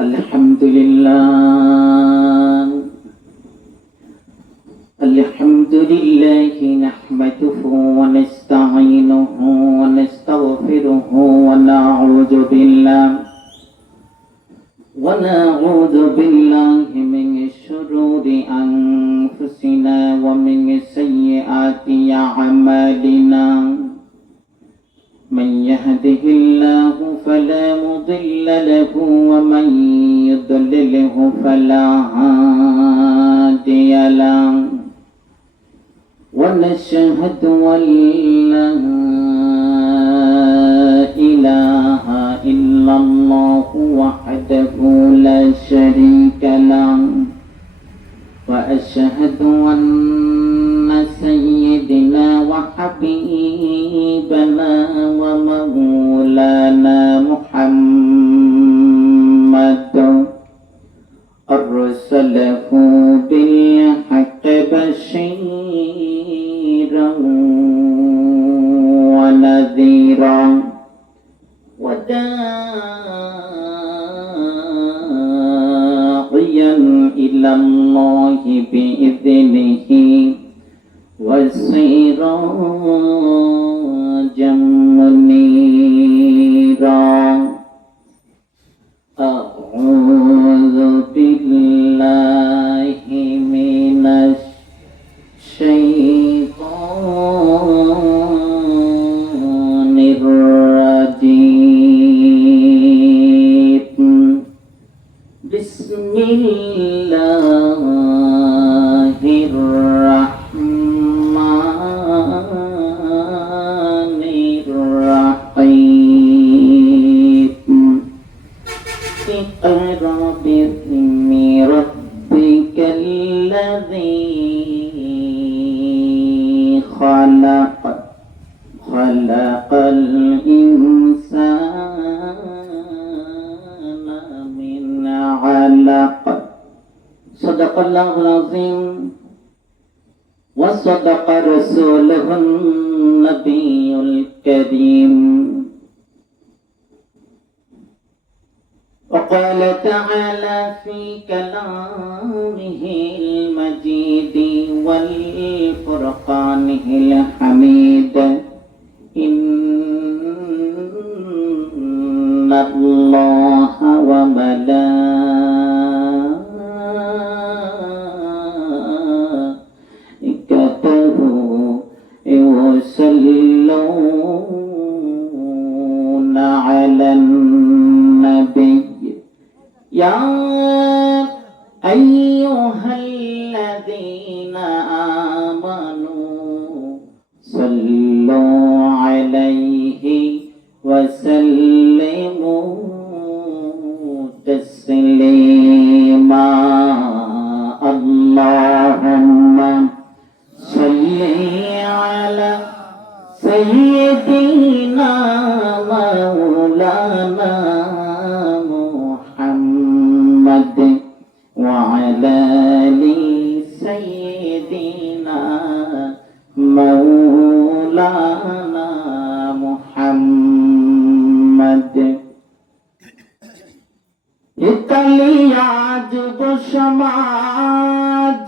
الحمد لله الحمد لله نحمده ونستعينه ونستغفره ونعوذ بالله من شرور أنفسنا ومن سيئات أعمالنا من يهده الله فلا مضل له ومن يضلله فلا هادي له ونشهد أن لا إله إلا الله وحده لا شريك له وأشهد أن سيدنا وحبيبنا ومولانا محمد أرسله بالحق بشيرا ونذيرا وداعيا إلى الله بإذنه وسراجا منيرا أعوذ بالله من الشيطان الرجيم بسم الله الرحمن الرحيم اقرأ باسم ربك الذي خلق الإنسان من علق صدق الله العظيم وصدق رسوله النبي الكريم وقال تعالى في كلامه المجيد والفرقانه الحميد إن الله وملائكته يصلون على النبي يا أيها الذين آمنوا صلوا عليه وسلموا تسليما اللهم صل على سيدنا مولانا وعلى آل سيدنا مولانا محمد Italy আজ সমাজ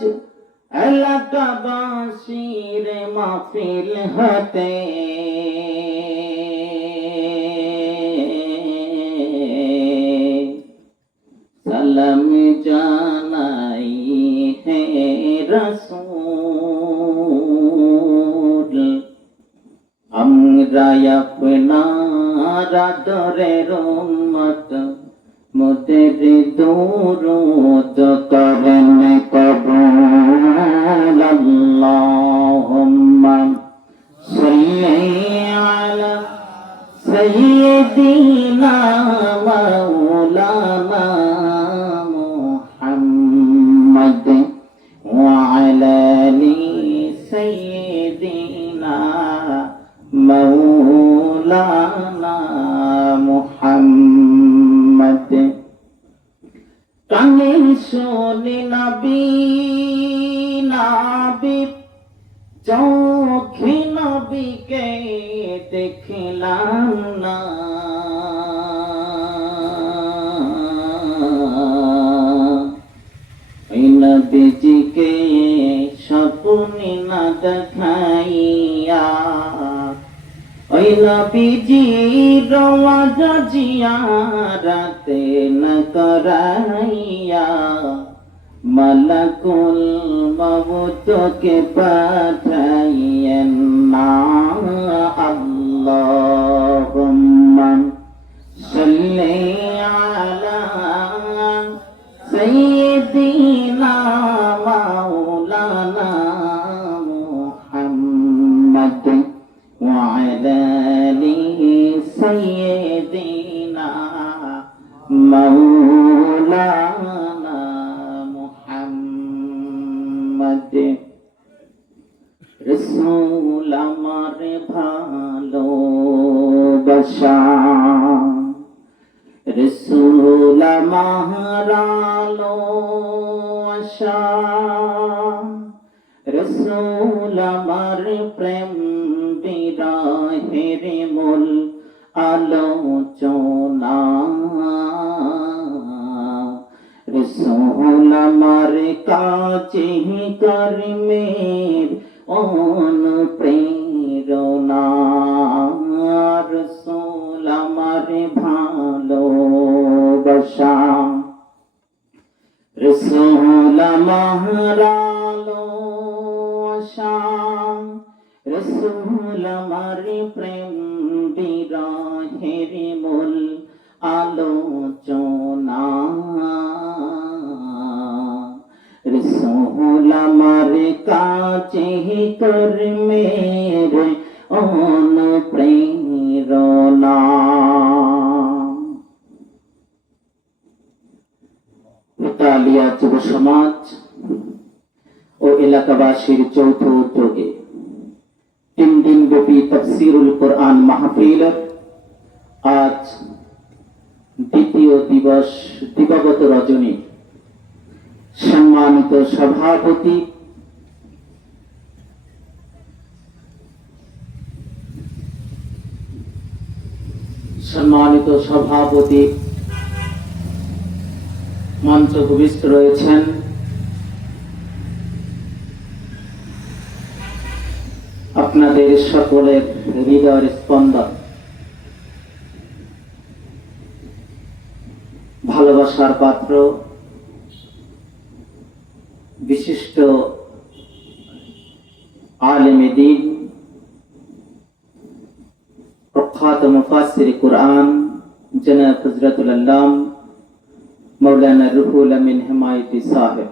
এলাকাবাসীর মাহফিল হতে সালাম জানাই হে রাসূল আমরা আপনার আদরের উম্মত মোদের দুরূদ করেন কবুল আল্লাহুম্মা সাল্লি আলা সাইয়্যিদিনা মাওলানা وعلى آل سيدنا مولانا محمد কানে শুনি নবী চোখে নবীকে দেখিলাম না নবীকে স্বপ্নে না দেখাইয়া ওই নবীজি রওয়াজ জিয়ারতে না করাইয়া মালাকুল মউতকে পাঠাইয়েন না। আল্লাহুম্মা সাল্লি আলা সাইয়্যিদিনা মাওলানা মুহাম্মদ ওয়া আলা আলি সাইয়্যিদিনা মাওলানা মুহাম্মদ। রাসূল আমার ভালোবাসা, রাসূল আমার আশা, রাসূল আমার প্রেম বিরহের মূল আলোচনা, রাসূল আমার কাছে কর্মের অনুপ্রেরণা, রাসূল আমার ভালোবাসা, রাসূল আমার আশা, রাসূল আমার প্রেম বিরহের মূল আলোচনা, রাসূল আমার কাছে কর্মের অনুপ্রেরণা। ইতালিয়া যুব সমাজ ও এলাকাবাসীর যৌথ উদ্যোগে 3 দিন ব্যাপী তাফসীরুল কোরআন মাহফিলের আজ দ্বিতীয় দিবস দিবাগত রজনী সম্মানিত সভাপতি মঞ্চ উপবিষ্ট রয়েছেন আপনাদের সকলের হৃদয়ের স্পন্দন, ভালোবাসার পাত্র, বিশিষ্ট আলেমে দ্বীন, প্রখ্যাত মুফাসসির কুরআন জনাব হযরতুল আল্লাম মাওলানা রুহুল আমিন হিমায়তি সাহেব,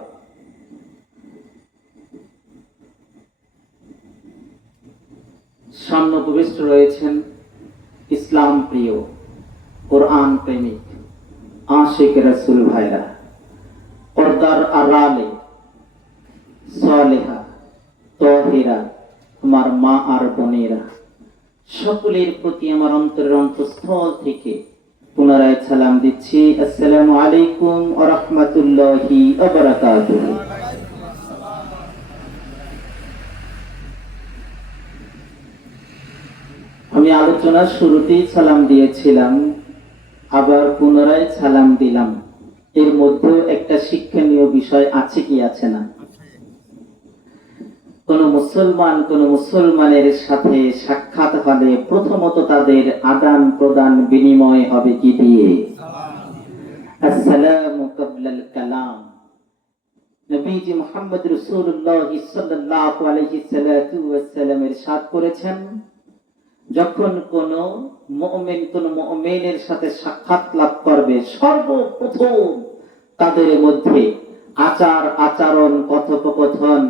সামনে উপবিষ্ট রয়েছেন ইসলাম প্রিয়, কোরআন প্রেমিক, আশিক রাসূল ভাইরা, পর্দার আড়ালে সালেহা তাহিরা আমার মা আর বোনেরা, সকলের প্রতি আমার অন্তরের অন্তঃস্থল থেকে পুনরায় সালাম দিচ্ছি। আসসালামু আলাইকুম ওয়া রাহমাতুল্লাহি ওয়া বারাকাতুহু। আমি আলোচনার শুরুতেই সালাম দিয়েছিলাম, আবার পুনরায় সালাম দিলাম। এর মধ্যে একটা শিক্ষণীয় বিষয় আছে কি আছে না? কোন মুসলমানের সাথে সাক্ষাৎ হলে প্রথমত তাদের আদান প্রদান বিনিময় হবে কি দিয়ে? আসসালামু ক্বাবলাল কালাম। নবীজি মুহাম্মদ রাসূলুল্লাহ সাল্লাল্লাহু আলাইহি ওয়াসাল্লাম ইরশাদ করেছেন, যখন কোন মুমিনের সাথে সাক্ষাৎ লাভ করবে, সর্বপ্রথম তাদের মধ্যে আচার আচরণ, কথোপকথন,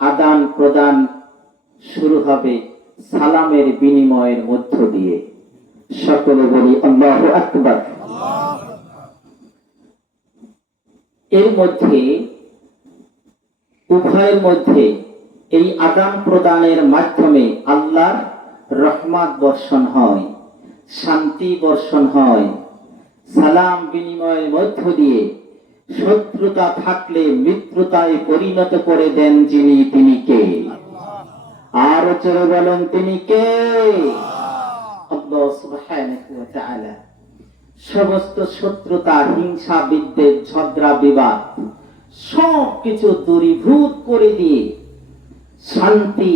আদান প্রদান শুরু হবে সালামের বিনিময়ের মধ্য দিয়ে। সকলে বলি আল্লাহু আকবার। এর মধ্যে উভয়ের মধ্যে এই আদান প্রদানের মাধ্যমে আল্লাহর রহমত বর্ষণ হয়, শান্তি বর্ষণ হয়। সালাম বিনিময়ের মধ্য দিয়ে শত্রুতা থাকলে মিত্রতায় পরিণত করে দেন যিনি, তিনি কে? আর জোরে বলেন তিনি কে? আল্লাহ সুবহানাহু ওয়া তাআলা। সমস্ত শত্রুতা, হিংসা, বিদ্বেষ, ঝগড়া, বিবাদ সব কিছু দূরীভূত করে দিয়ে শান্তি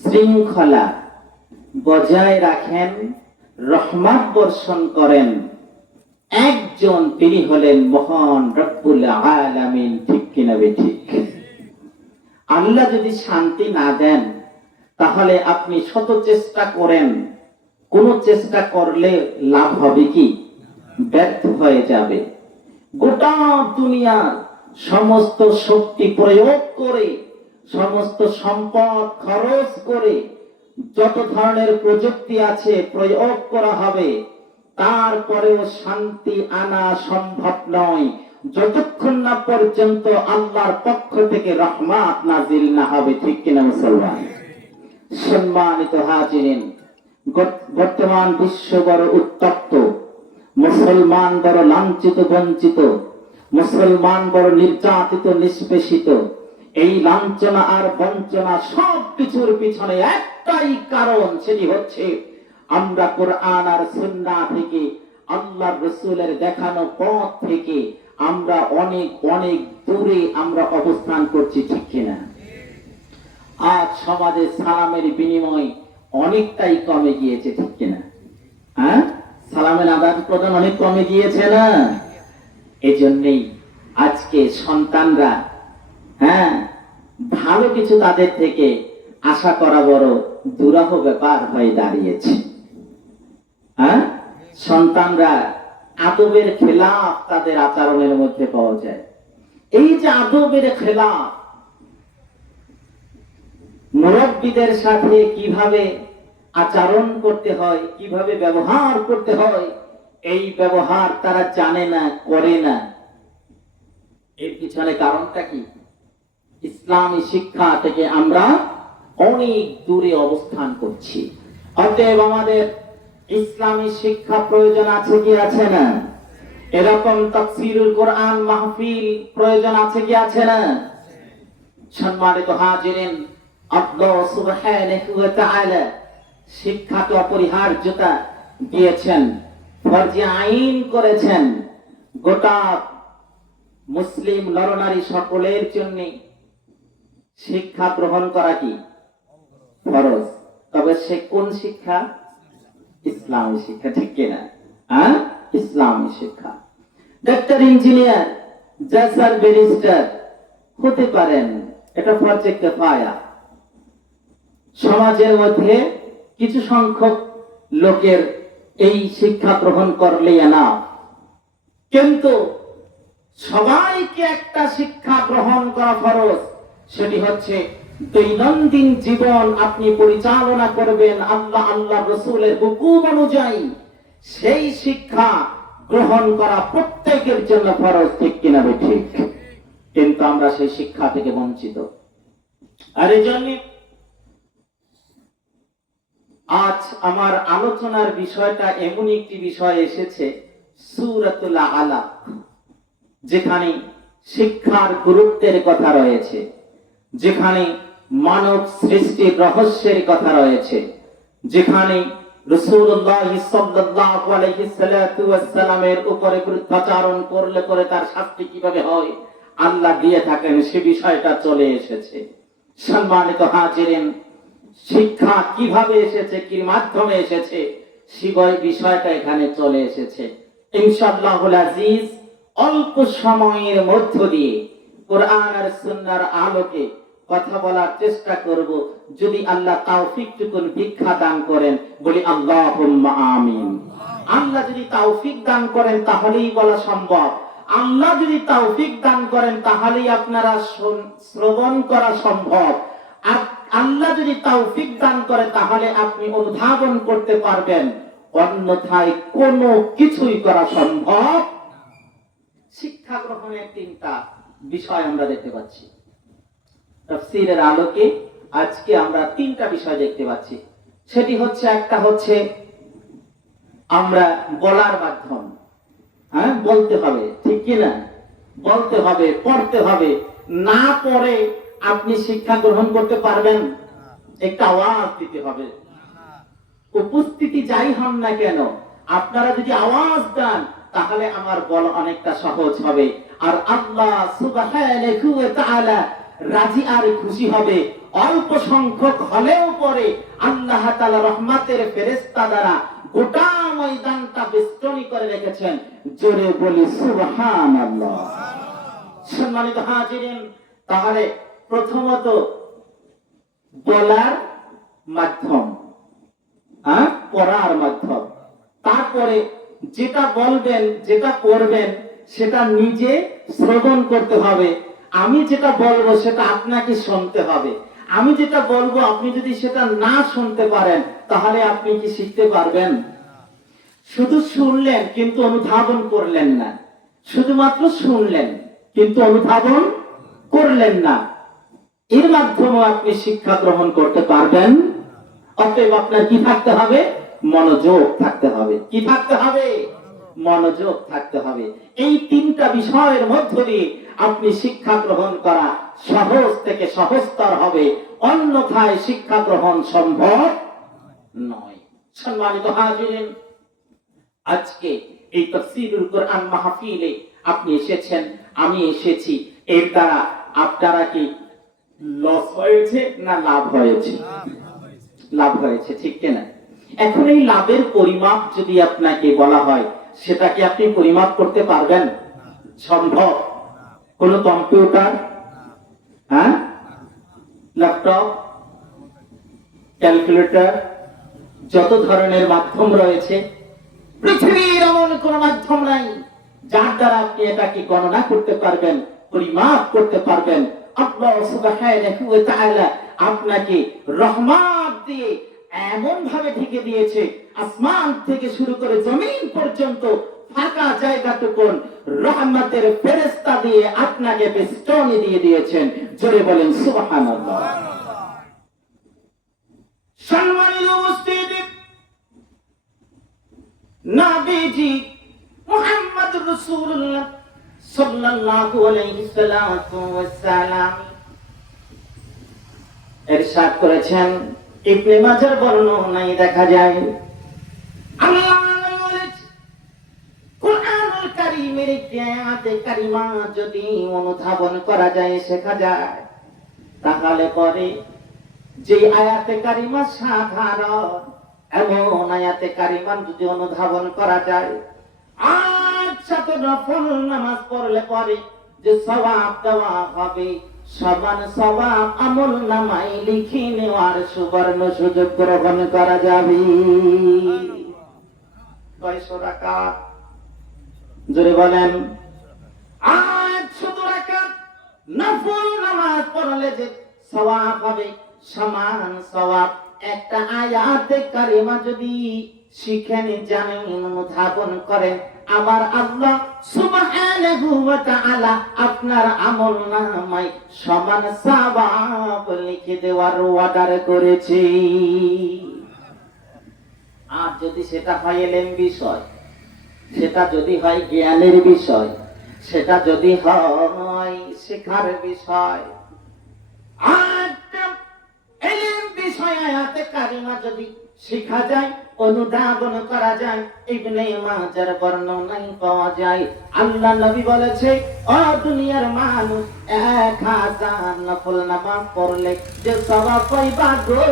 শৃঙ্খলা বজায় রাখেন, রহমত বর্ষণ করেন একজন, তিনি হলেন মহান রব্বুল আলামিন। ঠিক কিনা ঠিক? আল্লাহ যদি শান্তি না দেন, তাহলে আপনি শত চেষ্টা করেন, কোন চেষ্টা করলে লাভ হবে কি? ব্যর্থ হয়ে যাবে। গোটা দুনিয়ার সমস্ত শক্তি প্রয়োগ করে, সমস্ত সম্পদ খরচ করে, যত ধরনের প্রযুক্তি আছে প্রয়োগ করা হবে, তারপরেও শান্তি আনা সম্ভব নয় যতক্ষণ না পর্যন্ত আল্লাহর পক্ষ থেকে রহমত নাজিল না হবে। ঠিক কিনা মুসলমান? সম্মানিত হাজিরিন, বর্তমান বিশ্ব বড় উত্তপ্ত, মুসলমান বড় লাঞ্ছিত বঞ্চিত, মুসলমান বড় নির্যাতিত নিষ্পেষিত। এই লাঞ্ছনা আর বঞ্চনা সব কিছুর পিছনে একটাই কারণ, সেটি হচ্ছে আমরা কোরআন আর সুন্নাহ থেকে, আল্লাহর রাসূলের দেখানো পথ থেকে আমরা অনেক অনেক দূরে আমরা অবস্থান করছি। ঠিক কিনা? আজ সমাজে সালামের বিনিময় অনেকটাই কমে গিয়েছে। ঠিক কিনা? হ্যাঁ, সালামের আদান প্রদান অনেক কমে গিয়েছে না? এজন্যই আজকে সন্তানরা ভালো কিছু তাদের থেকে আশা করা বড় দুরূহ ব্যাপার হয়ে দাঁড়িয়েছে। সন্তানরা আদবের খেলাফ তাদের আচরণের মধ্যে পাওয়া যায়। এই যে আদবের খেলাফ, মুরব্বীদের সাথে কিভাবে আচরণ করতে হয়, কিভাবে ব্যবহার করতে হয়, এই ব্যবহার তারা জানে না, করে না। এর পিছনে কারণটা কি? ইসলামী শিক্ষা থেকে আমরা অনেক দূরে অবস্থান করছি। অতএব আমাদের ইসলামী শিক্ষা প্রয়োজন আছে কি আছে না? এরকম তাফসীরুল কোরআন মাহফিল প্রয়োজন আছে কি আছে না? সম্মানিত হাজিরিন, আল্লাহ সুবহানাহু ওয়া তাআলা শিক্ষাকে অপরিহার্যতা দিয়েছেন, ফরজে আইন করেছেন। গোটা মুসলিম নরনারী সকলের জন্য শিক্ষা গ্রহণ করা কি ফরজ। তবে সে কোন শিক্ষা? ইসলামী শিক্ষা। ঠিক কিনা? ইসলামী শিক্ষা। ডাক্তার, ইঞ্জিনিয়ার, জাজ আর ব্যারিস্টার হতে পারেন, এটা ফরজে কিফায়া। সমাজের মধ্যে কিছু সংখ্যক লোকের এই শিক্ষা গ্রহণ করলেই না, কিন্তু সবাইকে একটা শিক্ষা গ্রহণ করা ফরজ। সেটি হচ্ছে দৈনন্দিন জীবন আপনি পরিচালনা করবেন আল্লাহ রাসূলের হুকুম অনুযায়ী, সেই শিক্ষা গ্রহণ করা প্রত্যেকের জন্য ফরজ। ঠিক কিনা ঠিক? কিন্তু আমরা সেই শিক্ষা থেকে বঞ্চিত। আর এই জন্য আজ আমার আলোচনার বিষয়টা এমন একটি বিষয় এসেছে, সূরাতুল আলাক, যেখানে শিক্ষার গুরুত্বের কথা রয়েছে, যেখানে মানব সৃষ্টির রহস্যের কথা রয়েছে, যেখানে রাসূলুল্লাহ সাল্লাল্লাহু আলাইহি সাল্লামের উপরে অত্যাচারণ করলে পরে তার শাস্তি কিভাবে হয় আল্লাহ দিয়ে থাকেন, সে বিষয়টা চলে এসেছে। সম্মানিত হাজিরিন, শিক্ষা কিভাবে এসেছে, কি মাধ্যমে এসেছে, সেই বিষয়টা এখানে চলে এসেছে। ইনশাআল্লাহুল আজিজ অল্প সময়ের মধ্য দিয়ে কোরআন আর সুন্নাহর আলোকে কথা বলার চেষ্টা করব। যদি আল্লাহ তৌফিকটুকুন ভিক্ষা দান করেন, বলি আল্লাহুম্মা আমিন। আল্লাহ যদি তৌফিক দান করেন তাহলেই বলা সম্ভব। আল্লাহ যদি তৌফিক দান করেন তাহলেই আপনারা শ্রবণ করা সম্ভব। আর আল্লাহ যদি তৌফিক দান করে তাহলে আপনি অনুধাবন করতে পারবেন, অন্যথায় কোনো কিছুই করা সম্ভব। শিক্ষা গ্রহণের তিনটা বিষয় আমরা দেখতে পাচ্ছি তাফসীরের আলোকে। আজকে আমরা তিনটা বিষয় দেখতে পাচ্ছি। সেটি হচ্ছে, একটা হচ্ছে আমরা বলার মাধ্যম, বলতে হবে। ঠিক কিনা? বলতে হবে, পড়তে হবে। না পড়ে আপনি শিক্ষা গ্রহণ করতে পারবেন? একটা আওয়াজ দিতে হবে। উপস্থিতি যাই হন না কেন, আপনারা যদি আওয়াজ দেন তাহলে আমার বল অনেকটা সহজ হবে। আর আল্লাহ সুবহানাহু ওয়া তাআলা রাজি আর খুশি হবে অল্প সংখ্যক হলেও পরে আল্লাহ তাআলা রহমতের ফেরেশতা দ্বারা গোটা ময়দানটা বেষ্টনী করে রেখেছেন। জোরে বলি সুবহানাল্লাহ। সম্মানিত হাজিরিন, তাহলে প্রথমত বলার মাধ্যম, পড়ার মাধ্যম, তারপরে যেটা বলবেন যেটা পড়বেন সেটা নিজে শ্রবণ করতে হবে। আমি যেটা বলবো সেটা আপনাকে শুনতে হবে। আমি যেটা বলবো আপনি যদি সেটা না শুনতে পারেন তাহলে আপনি কি শিখতে পারবেন? শুধু শুনলেন কিন্তু অনুধাবন করলেন না, শুধুমাত্র শুনলেন কিন্তু অনুধাবন করলেন না, এর মাধ্যমে আপনি শিক্ষা গ্রহণ করতে পারবেন? অতএব আপনার কি থাকতে হবে? মনোযোগ থাকতে হবে। কি থাকতে হবে? মনোযোগ থাকতে হবে। এই তিনটা বিষয়ের মধ্য দিয়ে আপনি শিক্ষা গ্রহণ করা সহজ থেকে সহজতর হবে, অন্যথায় শিক্ষা গ্রহণ সম্ভব নয়। সম্মানিত হাজিরিন, আজকে এই তাফসীরুল কোরআন মাহফিলে আপনি এসেছেন, আমি এসেছি, এর দ্বারা আপনারা কি লস হয়েছে না লাভ হয়েছে? লাভ হয়েছে, ঠিক কিনা? এখন এই লাভের পরিমাপ যদি আপনাকে বলা হয় সেটা কি আপনি পরিমাপ করতে পারবেন? সম্ভব? কোন কম্পিউটার, ল্যাপটপ, ক্যালকুলেটর, যত ধরনের মাধ্যম রয়েছে, পৃথিবীর এমন কোন মাধ্যম নাই যার দ্বারা আপনি এটাকে গণনা করতে পারবেন, পরিমাপ করতে পারবেন। আল্লাহ সুবহানাহু ওয়া তাআলা আপনাকে রহমত দিয়ে এমন ভাবে ঢেকে দিয়েছে, আসমান থেকে শুরু করে জমিন পর্যন্ত ফাঁকা জায়গাটুকু রহমতের ফেরেশতা দিয়ে আপনাকে বেষ্টনী দিয়ে দিয়েছেন। জোরে বলেন সুবহানাল্লাহ। সম্মানিত উপস্থিতি, নবীজি মুহাম্মদুর রাসূলুল্লাহ সাল্লাল্লাহু আলাইহি ওয়াসাল্লাম ইরশাদ করেছেন, ইবনে মাজার বর্ণনায় দেখা যায় আল্লাহ বলেছেন, কুরআনুল কারীমের একটি আয়াতে কারিমা যদি অনুধাবন করা যায়, শেখা যায়, তাহলে পরে যে আয়াতে কারিমা সাধারণ এমন আয়াতে কারিমা যদি অনুধাবন করা যায়, আচ্ছা তো নফল নামাজ পড়লে পরে যে সওয়াব দেওয়া হবে, সমান সওয়াব আমল নামায় লিখে নেওয়ার সুবর্ণ সুযোগ গ্রহণ করা যাবে। কয়শো রাকাত? জোরে বলেন। আজ শুধু রাকাত নফল নামাজ পড়লে যে সওয়াব হবে, সমান সওয়াব একটা আয়াতে কারিমা যদি শিখেন, জানেন, অনুধাবন করেন, আমার আল্লাহ সুবহানাহু ওয়া তাআলা আপনার আমলনামায় সমান সওয়াব লিখে দেওয়ার ওয়াদা করেছে। আর যদি সেটা হয় এলেম বিষয়, সেটা যদি হয় জ্ঞানের বিষয়, সেটা যদি হয় শেখার বিষয়, আর এলেম বিষয় আয়াতে কারিমা যদি শিখা যায়, অনুধাবন করা যায়, ইবনে মাজার বর্ণনায় পাওয়া যায় আল্লাহ নবী বলেছে, ও দুনিয়ার মানুষ, 1000 নফল নামাজ পড়লে যে সওয়াব পাইবা গো,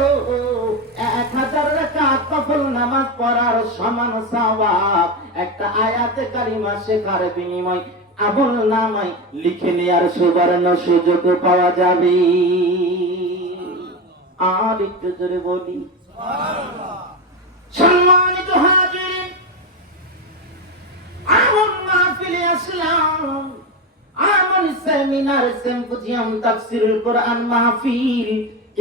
1000 রাকাত নফল নামাজ পড়ার সমান সওয়াব একটা আয়াতে কারিমা শেখার বিনিময় আমল নামায় লিখে নেয়ার সুবর্ণ সুযোগ পাওয়া যাবে। আর একটু জোরে বলি সুবহানাল্লাহ। সম্মানিত হাজিরিন, আমন মাহফিলে আসলাম, আমন সেমিনার, সিম্পোজিয়াম, তাফসীরুল কোরআন মাহফিল,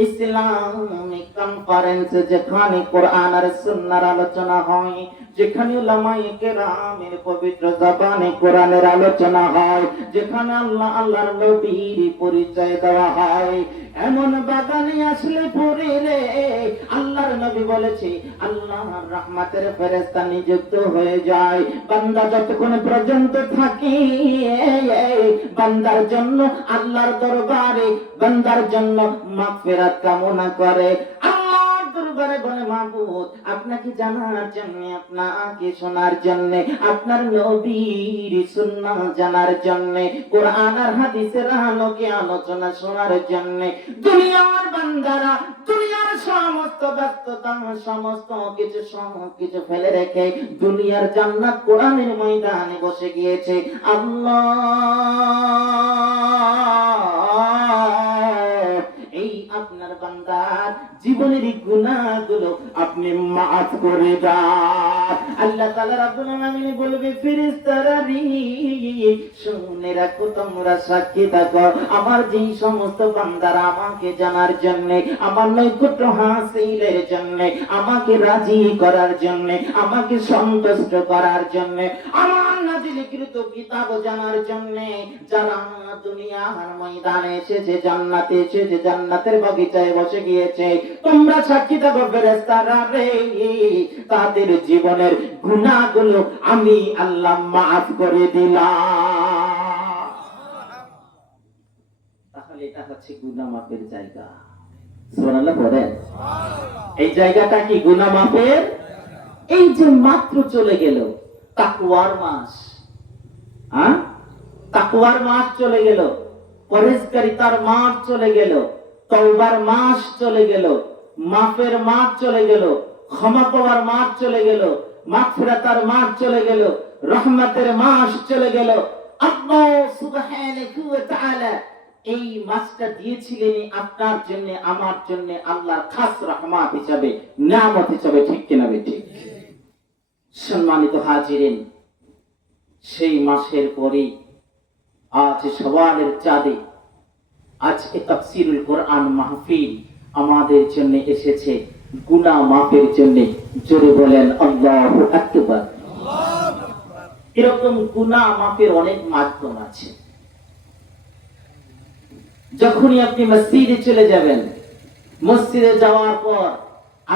ইসলামিক কনফারেন্স, যেখানে কোরআন আর সুন্নাহর আলোচনা হয়, যেখানে উলামায়ে কেরামের পবিত্র জবানে কোরআনের আলোচনা হয়, যেখানে আল্লাহ আল্লাহর নবীর পরিচয় দেওয়া হয়, এমন বাগানে আসলে পরে রে আল্লাহর নবী বলেছে আল্লাহর রহমতের ফেরেশতা নিযুক্ত হয়ে যায়। বান্দা যতক্ষণ পর্যন্ত থাকে বান্দার জন্য আল্লাহর দরবারে বান্দার জন্য মাগফিরাত কামনা করে, আল্লাহর দরবারে বলে, মাবুদ আপনাকে জানার জন্য, আপনাকে শোনার জন্য, আপনার নবীর সুন্নাহ জানার জন্য, কোরআন আর হাদিসের আলোকে আলোচনা শোনার জন্য দুনিয়ার বান্দারা দুনিয়ার সমস্ত ব্যস্ততা, সমস্ত কিছু ফেলে রেখে দুনিয়ার জান্নাত কোরআনের ময়দানে বসে গিয়েছে। আল্লাহ এই আপনার বান্দার জীবনের গুনাহগুলো আপনি মাফ করে দাও। আল্লাহ তাআলা রাব্বুল আলামিন বলবে, ফেরেশতারা রে শুনে রাখো, তোমরা সাক্ষী থাকো, আমার যেই সমস্ত বান্দারা আমাকে জানার জন্য, আমার নৈকট্য হাসিলের জন্য, আমাকে রাজি করার জন্য, আমাকে সন্তুষ্ট করার জন্য, আমার নাজিলকৃত কিতাব জানার জন্য যারা দুনিয়ার ময়দানে এসেছে, জান্নাতে এসেছে, জান্নাতের বাগিচায় বসে গিয়েছে, তোমরা সাক্ষী থাকো ফেরেশতারা রে, তাদের জীবনের গুনাহগুলো আমি আল্লাহ মাফ করে দিলাম। তাহলে এটা হচ্ছে গুনাহ মাফের জায়গা। সুবহানাল্লাহ বলেন। এই জায়গাটা কি গুনাহ মাফের? এই যে মাত্র চলে গেল তাকওয়ার মাস, তাকওয়ার মাস চলে গেল, পরহেজগারিতার মাস চলে গেল, তওবার মাস চলে গেল, মাফের মাস চলে গেল, ক্ষমা পাওয়ার মাস চলে গেল, মাগফিরাতের মাস চলে গেল, রহমতের মাস চলে গেল। আল্লাহ সুবহানাহু ওয়া তাআলা এই মাসটা দিয়েছিলেন আপনার জন্য, আমার জন্য, আল্লাহর খাস রহমত হিসাবে, নিয়ামত হিসাবে, ঠিক কিনা ঠিক? সম্মানিত হাজিরিন, সেই মাসের পরে আজ সওয়ালের চাঁদে আজকে তাফসীরুল কোরআন মাহফিল আমাদের জন্য এসেছে গুনাহ মাফের জন্য। জোরে বলেন আল্লাহু আকবার। এরকম গুনাহ মাফের অনেক মাধ্যম আছে। যখনই আপনি মসজিদে চলে যাবেন, মসজিদে যাওয়ার পর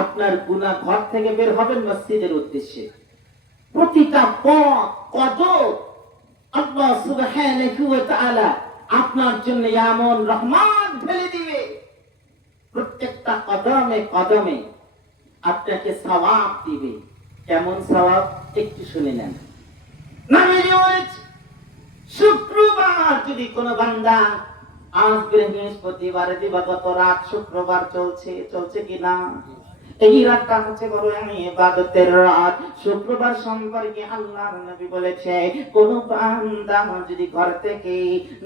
আপনার গুনাহ, ঘর থেকে বের হবেন মসজিদের উদ্দেশ্যে, প্রতিটা পথ কদম আল্লাহ সুবহানাহু ওয়া তাআলা আপনার জন্য এমন রহমত ফেলে দিবে, প্রত্যেকটা কদমে কদমে আপনাকে সওয়াব দিবে। কেমন সওয়াব একটু শুনে নেন। শুক্রবার যদি কোন বান্দা, আজ বৃহস্পতিবার, দিবাগত রাত শুক্রবার চলছে কিনা, এই রাতটা হচ্ছে বড় ইবাদতের রাত। শুক্রবার সম্পর্কে আল্লাহর নবী বলেছে, কোন বান্দা যদি ঘর থেকে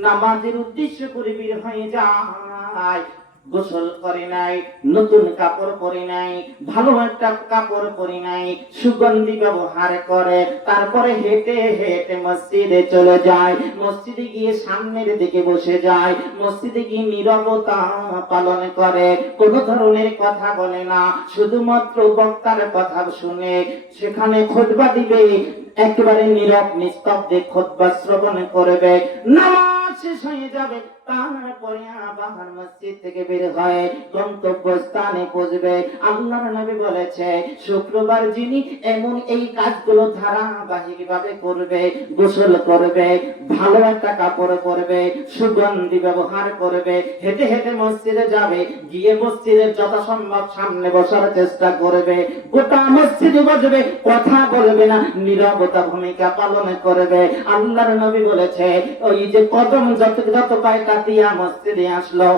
নামাজের উদ্দেশ্য করে বের হয়ে যায়, গোসল করে নাই, নতুন কাপড় পরে নাই, ভালো একটা কাপড় পরে নাই, সুগন্ধি ব্যবহার করে, তারপরে হেঁটে হেঁটে মসজিদে চলে যায়, মসজিদে গিয়ে সামনের দিকে বসে যায়, মসজিদে গিয়ে নীরবতা পালন করে, কোন ধরনের কথা বলে না, শুধুমাত্র বক্তার কথা শুনে সেখানে খুতবা দিবে, একেবারে নীরব নিস্তব্ধে খুতবা শ্রবণ করবে, নামাজ শেষ হয়ে যাবে, তারপরে আবার মসজিদ থেকে বের হয়ে গন্তব্যস্থানে পৌঁছবে। আল্লাহর নবী বলেছে, শুক্রবার যিনি এমন এই কাজগুলো ধারাবাহিক ভাবে করবে, গোসল করবে, ভালো একটা কাপড় পরবে, সুগন্ধি ব্যবহার করবে, হেঁটে হেঁটে মসজিদে যাবে, গিয়ে মসজিদের যথাসম্ভব সামনে বসার চেষ্টা করবে, গোটা মসজিদে বসবে, কথা বলবে না, নীরবতা ভূমিকা পালন করবে। আল্লাহর নবী বলেছে, ওই যে কদম যত পায়টা দিয়া মসজিদে আসলো,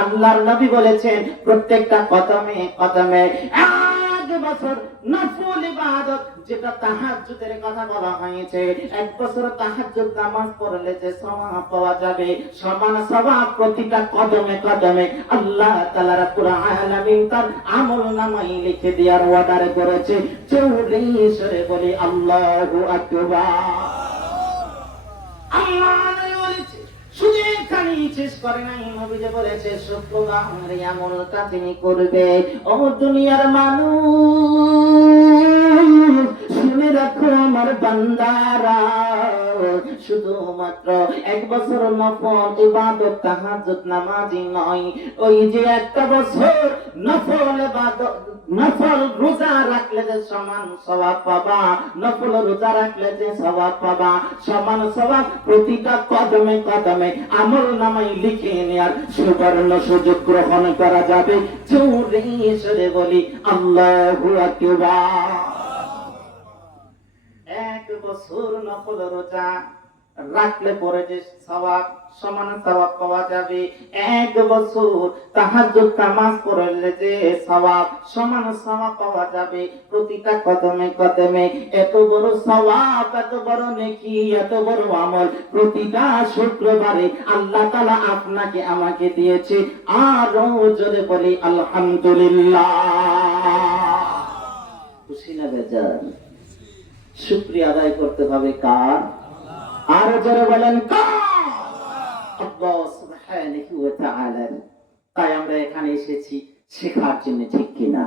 আল্লাহর নবী বলেছেন প্রত্যেকটা কদমে কদমে 1 বছর নফল ইবাদত, যেটা তাহাজ্জুদের কথা বলা হয়েছে, 1 বছর তাহাজ্জুদ নামাজ পড়লে যে সওয়াব পাওয়া যাবে, সমান সওয়াব প্রতিটা কদমে কদমে আল্লাহ তাআলা রাব্বুল আলামিন তার আমলনামায় লিখে দেওয়ার ওয়াদা করেছে। জোরে সরে বলি আল্লাহু আকবার। আল্লাহ বলেছে, শুধু এখানেই শেষ করে নাই, নবীজি বলেছে শুক্রবার আমলটা তিনি করবে। ও দুনিয়ার মানুষ শুনে রাখো আমার বান্দারা, শুধুমাত্র 1 বছর নফল ইবাদত তাহাজ্জুদ নামাজি নয়, ওই যে একটা বছর নফল ইবাদত নফল রোজা রাখলে যে সমান সওয়াব পাবা, নফল রোজা রাখলে যে সওয়াব পাবা, সমান সওয়াব প্রতিটা কদমে কদমে আমল নামায় লিখে নেয়ার সুবর্ণ সুযোগ গ্রহণ করা যাবে। জোরে সরে বলি আল্লাহু আকবার। 1 বছর নফল রোজা রাখলে পরে যে সওয়াব, সমান সওয়াব পাওয়া যাবে, 1 বছর তাহাজ্জুদ নামাজ পড়লে যে সওয়াব, সমান সওয়াব পাওয়া যাবে প্রতিটা কদমে কদমে। এত বড় সওয়াব, এত বড় নেকি, এত বড় আমল প্রতিটা শুক্রবারে আল্লাহ তাআলা আপনাকে আমাকে দিয়েছে। আরো জোরে বলি আলহামদুলিল্লাহ। খুশি না বেজার? শুকরিয়া আদায় করতে হবে কার? আরো যারা বলেন আল্লাহ সুবহানাহু ওয়া তাআলা। তাই আমরা এখানে এসেছি শেখার জন্য, ঠিক কিনা?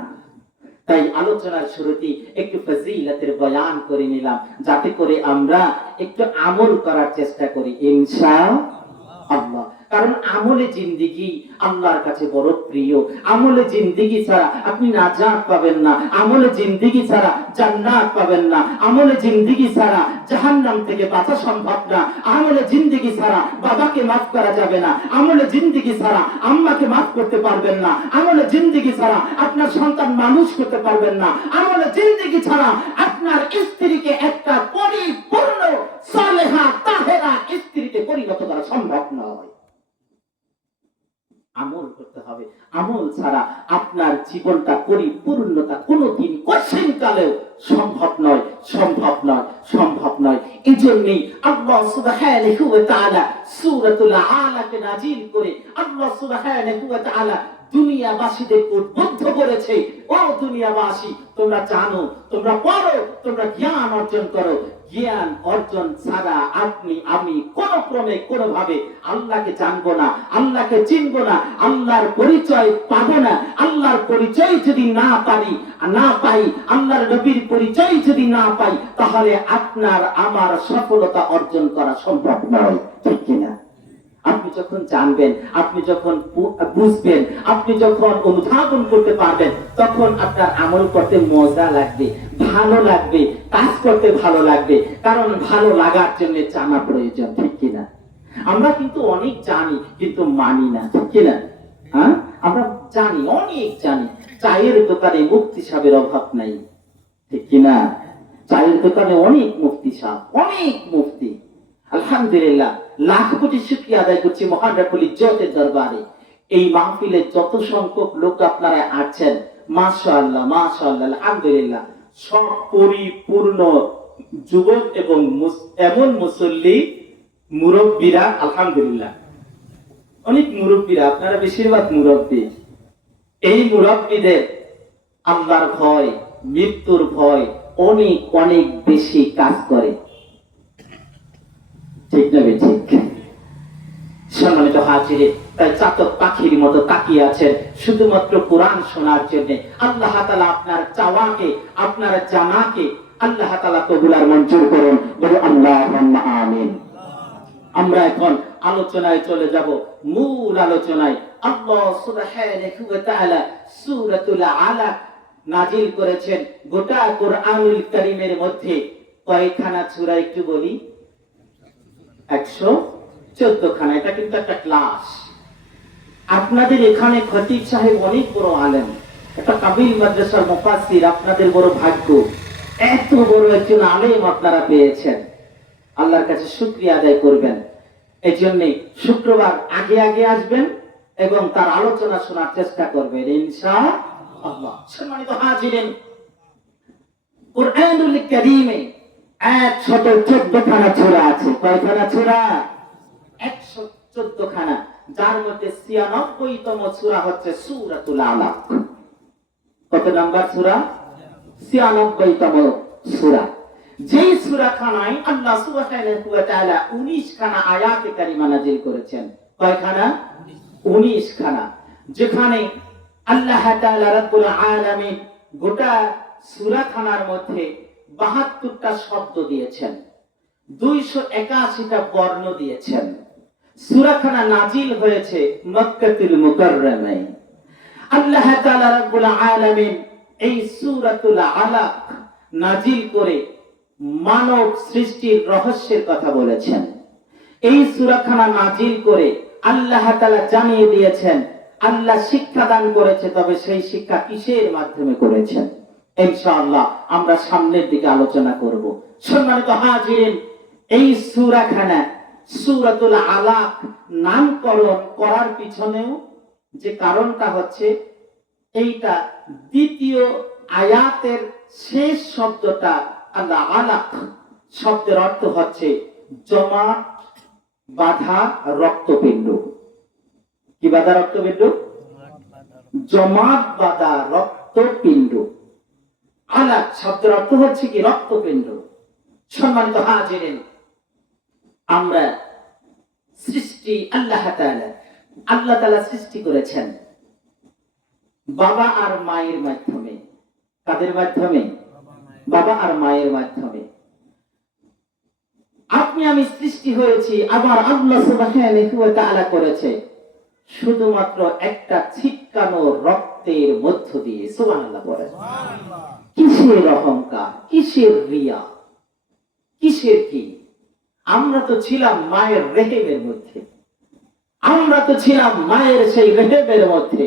তাই আলোচনার শুরুতেই একটু ফজিলতের বয়ান করে নিলাম, যাতে করে আমরা একটু আমল করার চেষ্টা করি ইনশাআল্লাহ। কারণ আমলে জিন্দেগি আল্লাহর কাছে বড় প্রিয়। আমলে জিন্দেগি ছাড়া আপনি নাজাত পাবেন না, আমলে জিন্দেগি ছাড়া জান্নাত পাবেন না, আমলে জিন্দেগি ছাড়া জাহান্নাম থেকে বাঁচা সম্ভব না, আমলে জিন্দেগি ছাড়া বাবাকে মাফ করা যাবে না, আমলে জিন্দেগি ছাড়া আম্মাকে মাফ করতে পারবেন না, আমলে জিন্দেগি ছাড়া আপনার সন্তান মানুষ করতে পারবেন না, আমলে জিন্দেগি ছাড়া আপনার স্ত্রীকে একটা পরিপূর্ণ সালেহা তাহেরা স্ত্রীতে পরিণত করা সম্ভব নয়। আমল করতে হবে। আমল ছাড়া আপনার জীবনটা পরিপূর্ণতা কোনোদিন কোশ্চেন কালেও সম্ভব নয়, সম্ভব নয়, সম্ভব নয়। এজন্যই আল্লাহ সুবহানাহু ওয়া তাআলা সূরাতুল আলাকে নাযিল করে আল্লাহ সুবহানাহু ওয়া তাআলা দুনিয়াবাসীদের উদ্বুদ্ধ করেছে, ও দুনিয়াবাসী তোমরা জানো, তোমরা পড়ো, তোমরা জ্ঞান অর্জন করো। জ্ঞান অর্জন ছাড়া আপনি আমি কোন ক্রমে কোনভাবে আল্লাহকে জানবো না, আল্লাহকে চিনবো না, আল্লাহর পরিচয় পাবো না। আল্লাহর পরিচয় যদি না পাই, আল্লাহর নবীর পরিচয় যদি না পাই, তাহলে আপনার আমার সফলতা অর্জন করা সম্ভব নয়, ঠিক কিনা? আপনি যখন জানবেন, আপনি যখন বুঝবেন, আপনি যখন অনুধাবন করতে পারবেন, তখন আপনার আমল করতে মজা লাগবে, ভালো লাগবে, কাজ করতে ভালো লাগবে। কারণ ভালো লাগার জন্য জানা প্রয়োজন, ঠিক কিনা? আমরা কিন্তু অনেক জানি কিন্তু মানি না, ঠিক কিনা? হ্যাঁ, আমরা জানি, অনেক জানি। চায়ের দোকানে মুফতি সাহেবের অভাব নাই, ঠিক কিনা? চায়ের দোকানে অনেক মুফতি সাহেব, অনেক মুফতি। আলহামদুলিল্লাহ, লাখ কোটি শুকরিয়া আদায় করছি মহান রব্বুল ইজ্জতের দরবারে। এই মাহফিলে যত সংখ্যক লোক আপনারা আছেন, মাশাআল্লাহ মাশাআল্লাহ আলহামদুলিল্লাহ, সব পরিপূর্ণ যুবক এবং এমন মুসল্লি, মুরব্বীরা, আলহামদুলিল্লাহ অনেক মুরব্বীরা, আপনারা বেশিরভাগ মুরব্বী। এই মুরব্বীদের আল্লাহর ভয়, মৃত্যুর ভয় অনেক অনেক বেশি কাজ করে, ঠিক না? ঠিক। সম্মানিত হাজিরে, তাই চাতক পাখির মতো তাকিয়ে আছেন শুধুমাত্র কোরআন শোনার জন্য। আল্লাহ তাআলা আপনার চাওয়াকে, আপনার জানাকে আল্লাহ তাআলা কবুল আর মঞ্জুর করুন, বলি আল্লাহুম্মা আমিন। আমরা এখন আলোচনায় চলে যাব, মূল আলোচনায়। আল্লাহ সুবহানাহু ওয়া তাআলা সূরাতুল আলাক নাযিল করেছেন। গোটা কোরআনুল কারীমের মধ্যে কয়খানা সূরা একটু বলি? 114 খানা। এটা কিন্তু একটা ক্লাস। আপনাদের এখানে খতিব সাহেব অনেক বড় আলেম, একটা কাবিল মাদ্রাসার মুফাসসির, আপনাদের বড় ভাগ্য। এত বড় একজন আলেম আপনারা পেয়েছেন, আল্লাহর কাছে শুকরিয়া আদায় করবেন। এই জন্যই শুক্রবার আগে আগে আসবেন এবং তার আলোচনা শোনার চেষ্টা করবেন ইনশাআল্লাহ। সম্মানিত হাজিরিন, কুরআনুল কারীমে 114 খানা সূরা আছে। কয়খানা সূরা? 114 খানা, যার মধ্যে 96তম সূরা হচ্ছে সূরাতুল আলাক। কত নাম্বার সূরা? 96তম সূরা। যেই সূরা খানায় আল্লাহ সুবহানাহু ওয়া তাআলা 19 খানা আয়াতে কারিমা নাযিল করেছেন। কয়খানা? 19 খানা। যেখানে আল্লাহ তাআলা রব্বুল আলামিন গোটা সূরা খানার মধ্যে 72টা শব্দ দিয়েছেন, 281টা বর্ণ দিয়েছেন। সূরাখানা নাজিল হয়েছে মক্কাতুল মুকাররমায়। আল্লাহ তাআলা রাব্বুল আলামিন এই সূরাতুল আলাক নাজিল করে মানব সৃষ্টির রহস্যের কথা বলেছেন। এই সূরাখানা নাজিল করে আল্লাহ তাআলা জানিয়ে দিয়েছেন আল্লাহ শিক্ষা দান করেছে, তবে সেই শিক্ষা কিসের মাধ্যমে করেছেন ইনশাআল্লাহ আমরা সামনের দিকে আলোচনা করব। সম্মানিত হাজিরিন, এই সূরাখানা সূরাতুল আলাক নামকরণ করার পিছনেও যে কারণটা হচ্ছে, এইটা দ্বিতীয় আয়াতের শেষ শব্দটা আল্লাহ আলাক শব্দের অর্থ হচ্ছে জমাট বাঁধা রক্তপিণ্ড। কি বাঁধা রক্তপিণ্ড? জমাট বাঁধা রক্তপিণ্ড। আলাক শব্দের অর্থ হচ্ছে কি? রক্তপিণ্ড। সম্মানিত হাজিরিন, আমরা সৃষ্টি আল্লাহ তাআলা সৃষ্টি করেছেন বাবা আর মায়ের মাধ্যমে। কাদের মাধ্যমে? বাবা আর মায়ের মাধ্যমে। আপনি আমি সৃষ্টি হয়েছি, আবার আল্লাহ সুবহানাহু ওয়া তাআলা করেছে শুধুমাত্র একটা ছিটকানো রক্তের মধ্য দিয়ে। সুবহানাল্লাহ বলেন। কিসের অহংকার, কিসের রিয়া, কিসের কি? আমরা তো ছিলাম মায়ের রেহেমের মধ্যে, আমরা তো ছিলাম মায়ের সেই রেহেমের মধ্যে,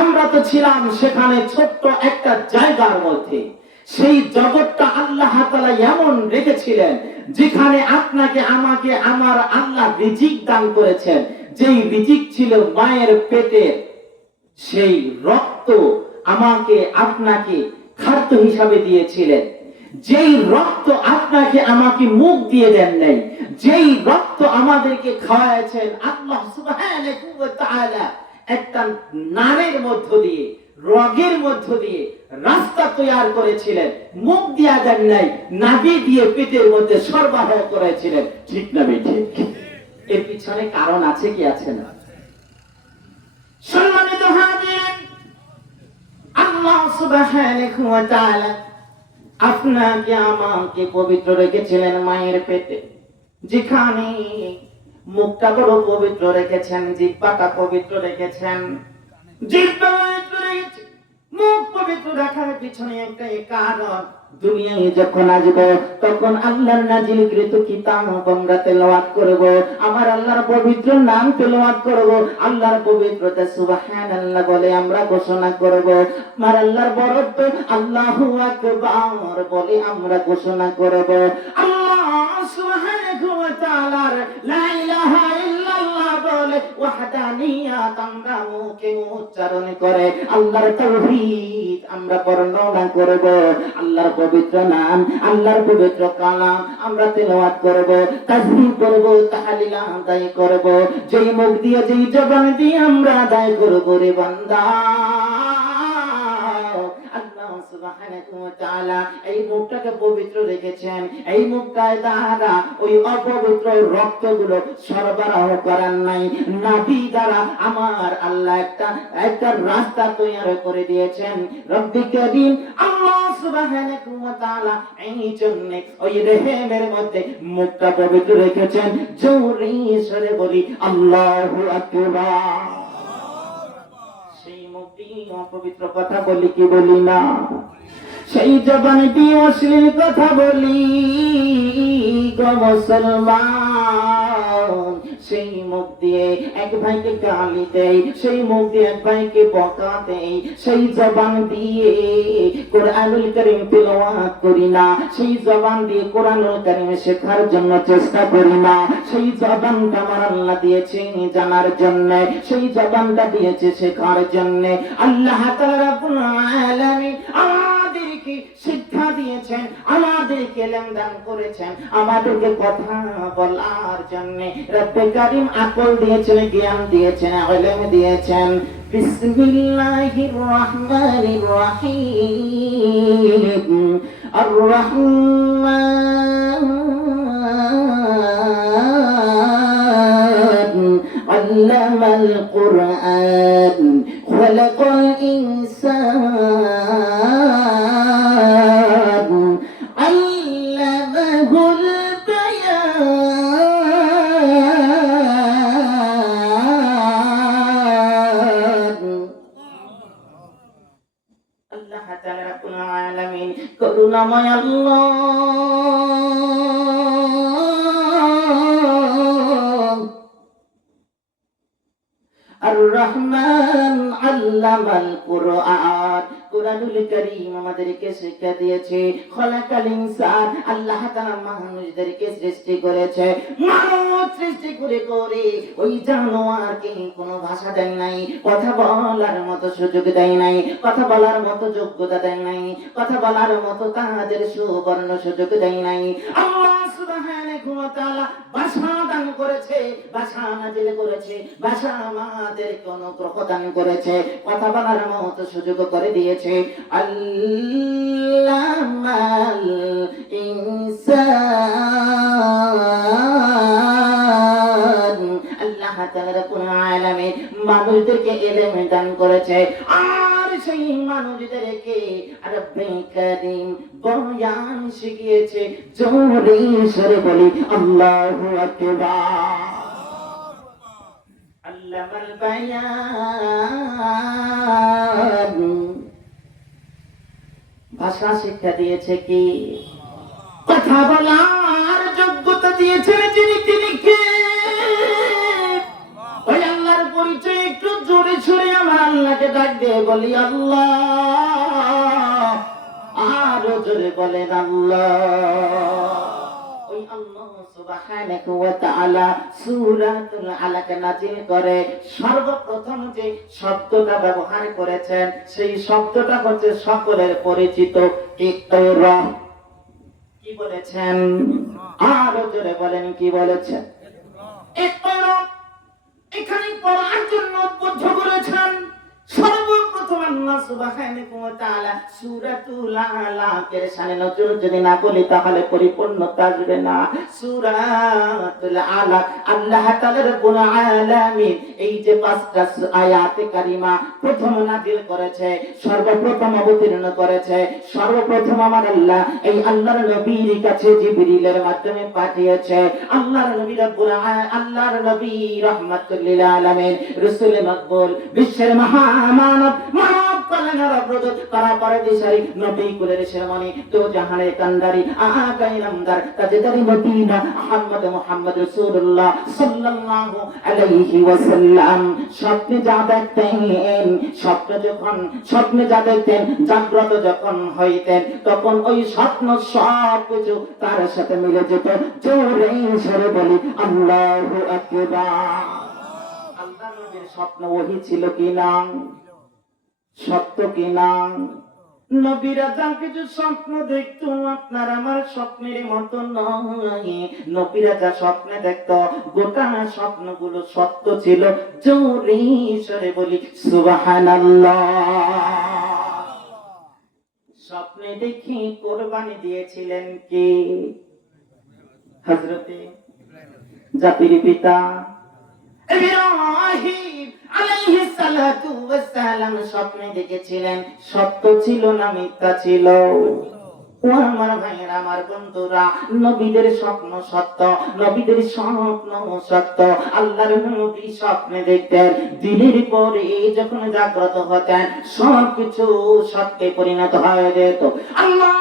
আমরা তো ছিলাম সেখানে ছোট্ট একটা জায়গার মধ্যে। সেই জগৎটা আল্লাহ তাআলা এমন রেখেছিলেন যেখানে আপনাকে আমাকে আমার আল্লাহ রিজিক দান করেছেন। যেই রিজিক ছিল মায়ের পেটের, সেই রক্ত আমাকে আপনাকে খাদ্য হিসাবে দিয়েছিলেন। যেই রক্ত আপনাকে আমাকে মুখ দিয়ে দেন নাই, যেই রক্ত আমাদেরকে খাওয়াইছেন আল্লাহ সুবহানাহু ওয়া তাআলা একটা নারের মধ্য দিয়ে, রগের মধ্য দিয়ে রাস্তা তৈরি করেছিলেন। মুখ দিয়া দেন নাই, নাভি দিয়ে পেটের মধ্যে সরবরাহ করেছিলেন। ঠিক না ঠিক? এর পিছনে কারণ আছে কি আছে না? সম্মানিত হাজিরিন, আল্লাহ সুবহানাহু ওয়া তাআলা আপনাকে আমাকে পবিত্র রেখেছিলেন মায়ের পেটে, যেখানে মুখটা বড় পবিত্র রেখেছেন, জিহ্বাটা পবিত্র রেখেছেন। জিহ্বা পবিত্র রেখেছেন, মুখ পবিত্র রাখার পিছনে একটাই কারণ, দুনিয়ায় যখন আসবো তখন আল্লাহর নাজিলকৃত কিতাব আমরা তেলাওয়াত করব, আমার আল্লাহর পবিত্র নাম তেলাওয়াত করব, আল্লাহর পবিত্রতা সুবহানাল্লাহ বলে আমরা ঘোষণা করব, আমার আল্লাহর বরত্ব আল্লাহু আকবার বলে আমরা ঘোষণা করব। আল্লাহ সুবহানাহু ওয়া তাআলার লা ইলাহা ইল্লাল্লাহ বলে ওয়াহদানিয়াত আমরা মুখে উচ্চারণ করে আল্লাহর তাওহীদ আমরা বর্ণনা করব, আল্লাহর পবিত্র নাম, আল্লাহর পবিত্র কালাম আমরা তেলাওয়াত করব, তাসবিহ করব, তাহলিল আদায় করব। যেই মুখ দিয়ে, যেই জবান দিয়ে আমরা আদায় করব রে বান্দা, আল্লাহ সুবহানাহু ওয়া তাআলা এই মুখটাকে পবিত্র রেখেছেন। এই মুখটায় দ্বারা ওই অপবিত্র রক্তগুলো সরবরাহ করার নাই, নাভি দ্বারা আমার আল্লাহ একটা রাস্তা তৈরি করে দিয়েছেন। রব্বি কারীম আল্লাহ সুবহানাহু ওয়া তাআলা এই জন্য ওই রেহেমের মধ্যে মুখটা পবিত্র রেখেছেন। জোরে সরে বলি আল্লাহু আকবার। সেই মুখ দিয়ে অপবিত্র কথা বলি কি বলি না? সেই জবান দিয়ে অশ্লীল কথা বলি গো মুসলমান। সেই মুখ দিয়ে এক ভাইকে গালি দেই, সেই মুখ দিয়ে এক ভাইকে বকা দেই, সেই জবান দিয়ে কোরআনুল কারীম তেলাওয়াত করি না, সেই জবান দিয়ে কোরআনুল কারীম শেখার জন্য চেষ্টা করি না। সেই জবানটা আমার আল্লাহ দিয়েছে জানার জন্য, সেই জবানটা দিয়েছে শেখার জন্য। আল্লাহ তাআলা রাব্বুল আলামিন আমাদেরকে শিক্ষা দিয়েছেন, আমাদেরকে লেনদেন করেছেন, আমাদেরকে কথা বলার জন্য রব্বে কারীম আকল দিয়েছেন, জ্ঞান দিয়েছেন, ইলম দিয়েছেন। বিসমিল্লাহির রহমানির রহিম আর রহমান আল্লামাল কুরআন খালাকাল ইনসান করুণাময় আল্লাহ, আর রহমান আল্লামাল কুরআন, কুরআনুল কারীম আমাদেরকে শিক্ষা দিয়েছে। খলাকাল ইনসান, আল্লাহ তাআলা মানুষদেরকে সৃষ্টি করেছে। মানব সৃষ্টি করে করে ওই জানোয়ারকে কোনো ভাষা দেয় নাই, কথা বলার মতো সুযোগ দেয় নাই, কথা বলার মতো যোগ্যতা দেয় নাই, কথা বলার মতো তাদের সুবর্ণ সুযোগ দেয় নাই। আল্লাহ সুবহানাহু ওয়া তাআলা ভাষা দান করেছে, ভাষা নাজিল করেছে, ভাষা আমাদের অনুগ্রহ দান করেছে, কথা বলার মতো সুযোগ করে দিয়েছে। আল্লামাল ইনসান, আল্লাহ তাআলা রব্বুল আলামিন মানুষদেরকে ইলম দান করেছে, আর সেই মানুষদেরকে রব্বে কারীম বয়ান শিখিয়েছে। জোরে সরে বলি আল্লাহু আকবার। আল্লামাল বায়ান, ভাষা শিক্ষা দিয়েছে কি? কথা বলার যোগ্যতা দিয়েছে যিনি, তিনি কে? ওই আল্লাহর পরিচয় একটু জোরে সরে আমার আল্লাহকে ডাক দিয়ে বলি আল্লাহ, আরো জোরে বলেন আল্লাহ। ওই আল্লাহ সুবহানাহু ওয়া তাআলা সূরাতুল আলাক নাযিল করে সর্বপ্রথম যে শব্দটা ব্যবহার করেছেন, সেই শব্দটা হচ্ছে সকলের পরিচিত ইকরা। কি বলেছেন? আরো জোরে বলেন, কি বলেছেন? ইকরা। এখানে পড়ার জন্য উদ্বুদ্ধ করেছেন সর্বপ্রথম আল্লাহ সুবহানাহু ওয়া তাআলা সূরাতুল আলাকের শানে নজর যদি না বলি তাহলে পরিপূর্ণতা আসবে না। সূরাতুল আলাক আল্লাহ তাআলা রব্বুল আলামিন এই যে 5টা আয়াতে কারিমা প্রথম নাযিল করেছে, সর্বপ্রথম অবতীর্ণ করেছে, সর্বপ্রথম আমার আল্লাহ এই আল্লাহর নবীর কাছে জিবরিলের মাধ্যমে পাঠিয়েছে। আল্লাহর নবী রব্বুল আল্লাহর নবী রাহমাতুল লিল আলামিন, রাসূল মাকবুল, বিশ্বের মানব মানব কল্যাণের অগ্রদূত, পারাপারে দিশারি, নবী কুলের শেরমণি, তো জাহানের কান্ডারি, আকাই নামদার, তাজদারি মদিনা, আহমদ মুহাম্মদ রাসূলুল্লাহ সাল্লাল্লাহু আলাইহি ওয়াসাল্লাম। স্বপ্নে যা দেখতেন, স্বপ্নে যা দেখতেন, জাগ্রত যখন হইতেন তখন ওই স্বপ্ন সব কিছু তার সাথে মিলে যেত। জোরে সরে বলি আল্লাহু আকবার। আল্লাহর নবীর স্বপ্ন ওহী ছিল কি না? সত্য কি না? নবীরা যা কিছু স্বপ্ন দেখতো আপনার আমার স্বপ্নের মতো নয়। নবীরা যা স্বপ্নে দেখতো গোটা স্বপ্নগুলো সত্য ছিল। জোরে সরে বলি সুবহানাল্লাহ। স্বপ্নে দেখি কোরবানি দিয়েছিলেন কে? হযরতে জাতির পিতা ইব্রাহিম আলাইহিস সালাতু ওয়াস সালাম স্বপ্নে দেখেছিলেন। সত্য ছিল না মিথ্যা ছিল? ও আমার ভাইয়েরা, আমার বন্ধুরা, নবীদের স্বপ্ন সত্য, নবীদের স্বপ্ন সত্য। আল্লাহর নবী স্বপ্নে দেখতেন, দিনের পরে যখন জাগ্রত হতেন সবকিছু সত্যে পরিণত হয়ে যেত। আল্লাহ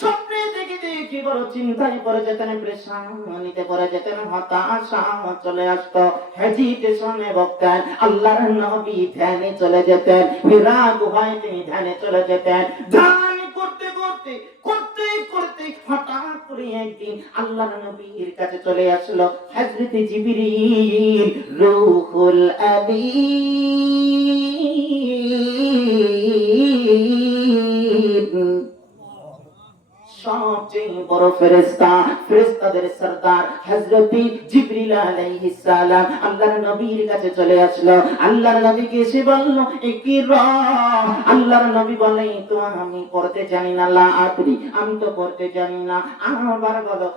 স্বপ্নে দেখে দেখে বড় চিন্তায় পড়ে যেতেন, পেরেশানিতে পড়ে যেতেন, হতাশা চলে আসতো, হেজিটেশনে ভুগতেন। আল্লাহর নবী ধ্যানে চলে যেতেন, হীরা গুহায় তিনি ধ্যানে চলে যেতেন। ধ্যান করতে করতে করতে করতে হঠাৎ করে একদিন আল্লাহর নবীর কাছে চলে আসলো হযরত জিবরিল, রূহুল আমিন, সবচেয়ে বড় ফেরেশতা, ফেরেশতাদের সরদার হযরত জিবরিল আলাইহিস সালাম আল্লাহর নবীর কাছে চলে আসলো। আল্লাহর নবীকে এসে বলল ইকরা। আল্লাহর নবী বলে তো আমি পড়তে জানি না, লা আদরি, আমি তো পড়তে জানি না। আবার বলো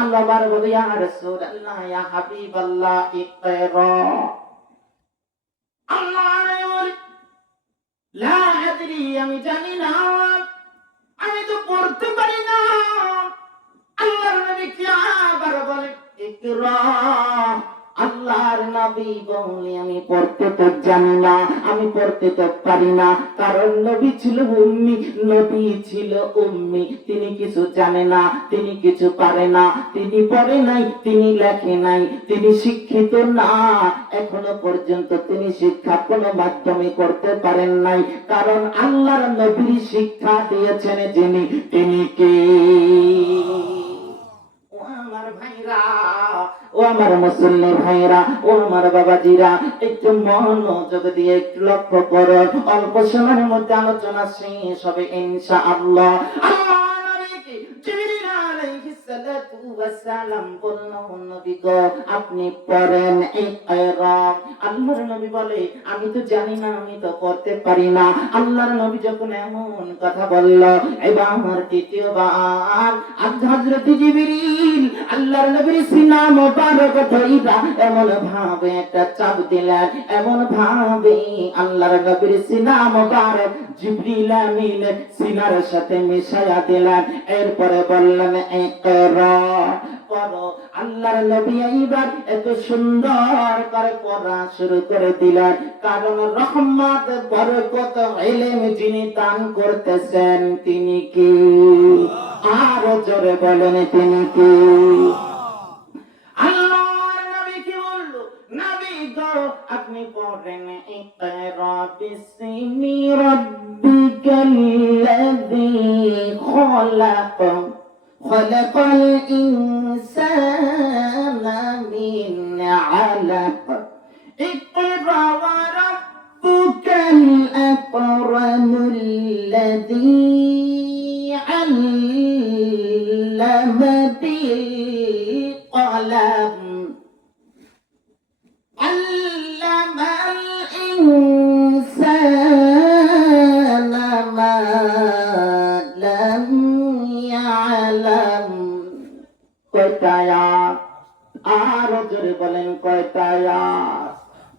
আল্লাহ বার বলো ইয়া রাসূলুল্লাহ, ইয়া হাবিবাল্লাহ, ইকরা। আল্লাহ বলে লা আদরি, আমি জানি না, আমি তো পড়তে পারি না। আল্লাহর নবী কি আবার বলে ইকরা। আল্লাহর নবী বলে আমি পড়তে তো জানি না, আমি পড়তে তো পারি না, কারণ নবী ছিল উম্মি, নবী ছিল উম্মি। তিনি কিছু জানে না, তিনি কিছু পারে না, তিনি পড়ে নাই, তিনি লেখে নাই, তিনি শিক্ষিত না, এখনো পর্যন্ত তিনি শিক্ষা কোনো মাধ্যমে করতে পারেন নাই, কারণ আল্লাহর নবী শিক্ষা দিয়েছেন যিনি, তিনি কে? ও আমার ভাইরা, ও আমার মুসলিম ভাইরা, ও আমার বাবাজিরা, একটু মনোযোগ দিয়ে একটু লক্ষ্য করো, অল্প সময়ের মধ্যে আলোচনা শেষ হবে ইনশাআল্লাহ। আপনি পড়েন আল্লাহর নবী বলে আমি তো জানি না, আমি তো করতে পারি না। আল্লাহর নবী যখন এমন কথা বলল, এবার আমার দ্বিতীয়বার হযরত জিবরিল আল্লাহর নবীর সিনা মোবারক ধইরা এমন ভাবে একটা চাপ দিলেন, এমন ভাবে আল্লাহর নবীর সিনা মোবারক জিবরিল আমিন সিনার সাথে মিশায়া দিলেন। এরপরে বললেন ইকরা, পড়ো। আল্লাহর নবী এইবার এত সুন্দর করে পড়া শুরু করে দিলেন, কারণ রহমত বরকত ইলম যিনি দান করতেছেন তিনি কি? আরো জোরে বলেন তিনি কি? আল্লাহর নবী কি বললো? নবী গো আপনি পড়েন ইকরা বিসমি রাব্বিকাল্লাযী খলাক খলাকাল ইনসানা মিন আলাক ইকরা ওয়া রাব্বুকাল আকরামুল্লাযী আল্লামা বিল কলম আল্লামাল ইনসানা মা লাম ইয়ালাম। কয়টা আয়াত? আরো জোরে বলেন কয়টা আয়াত?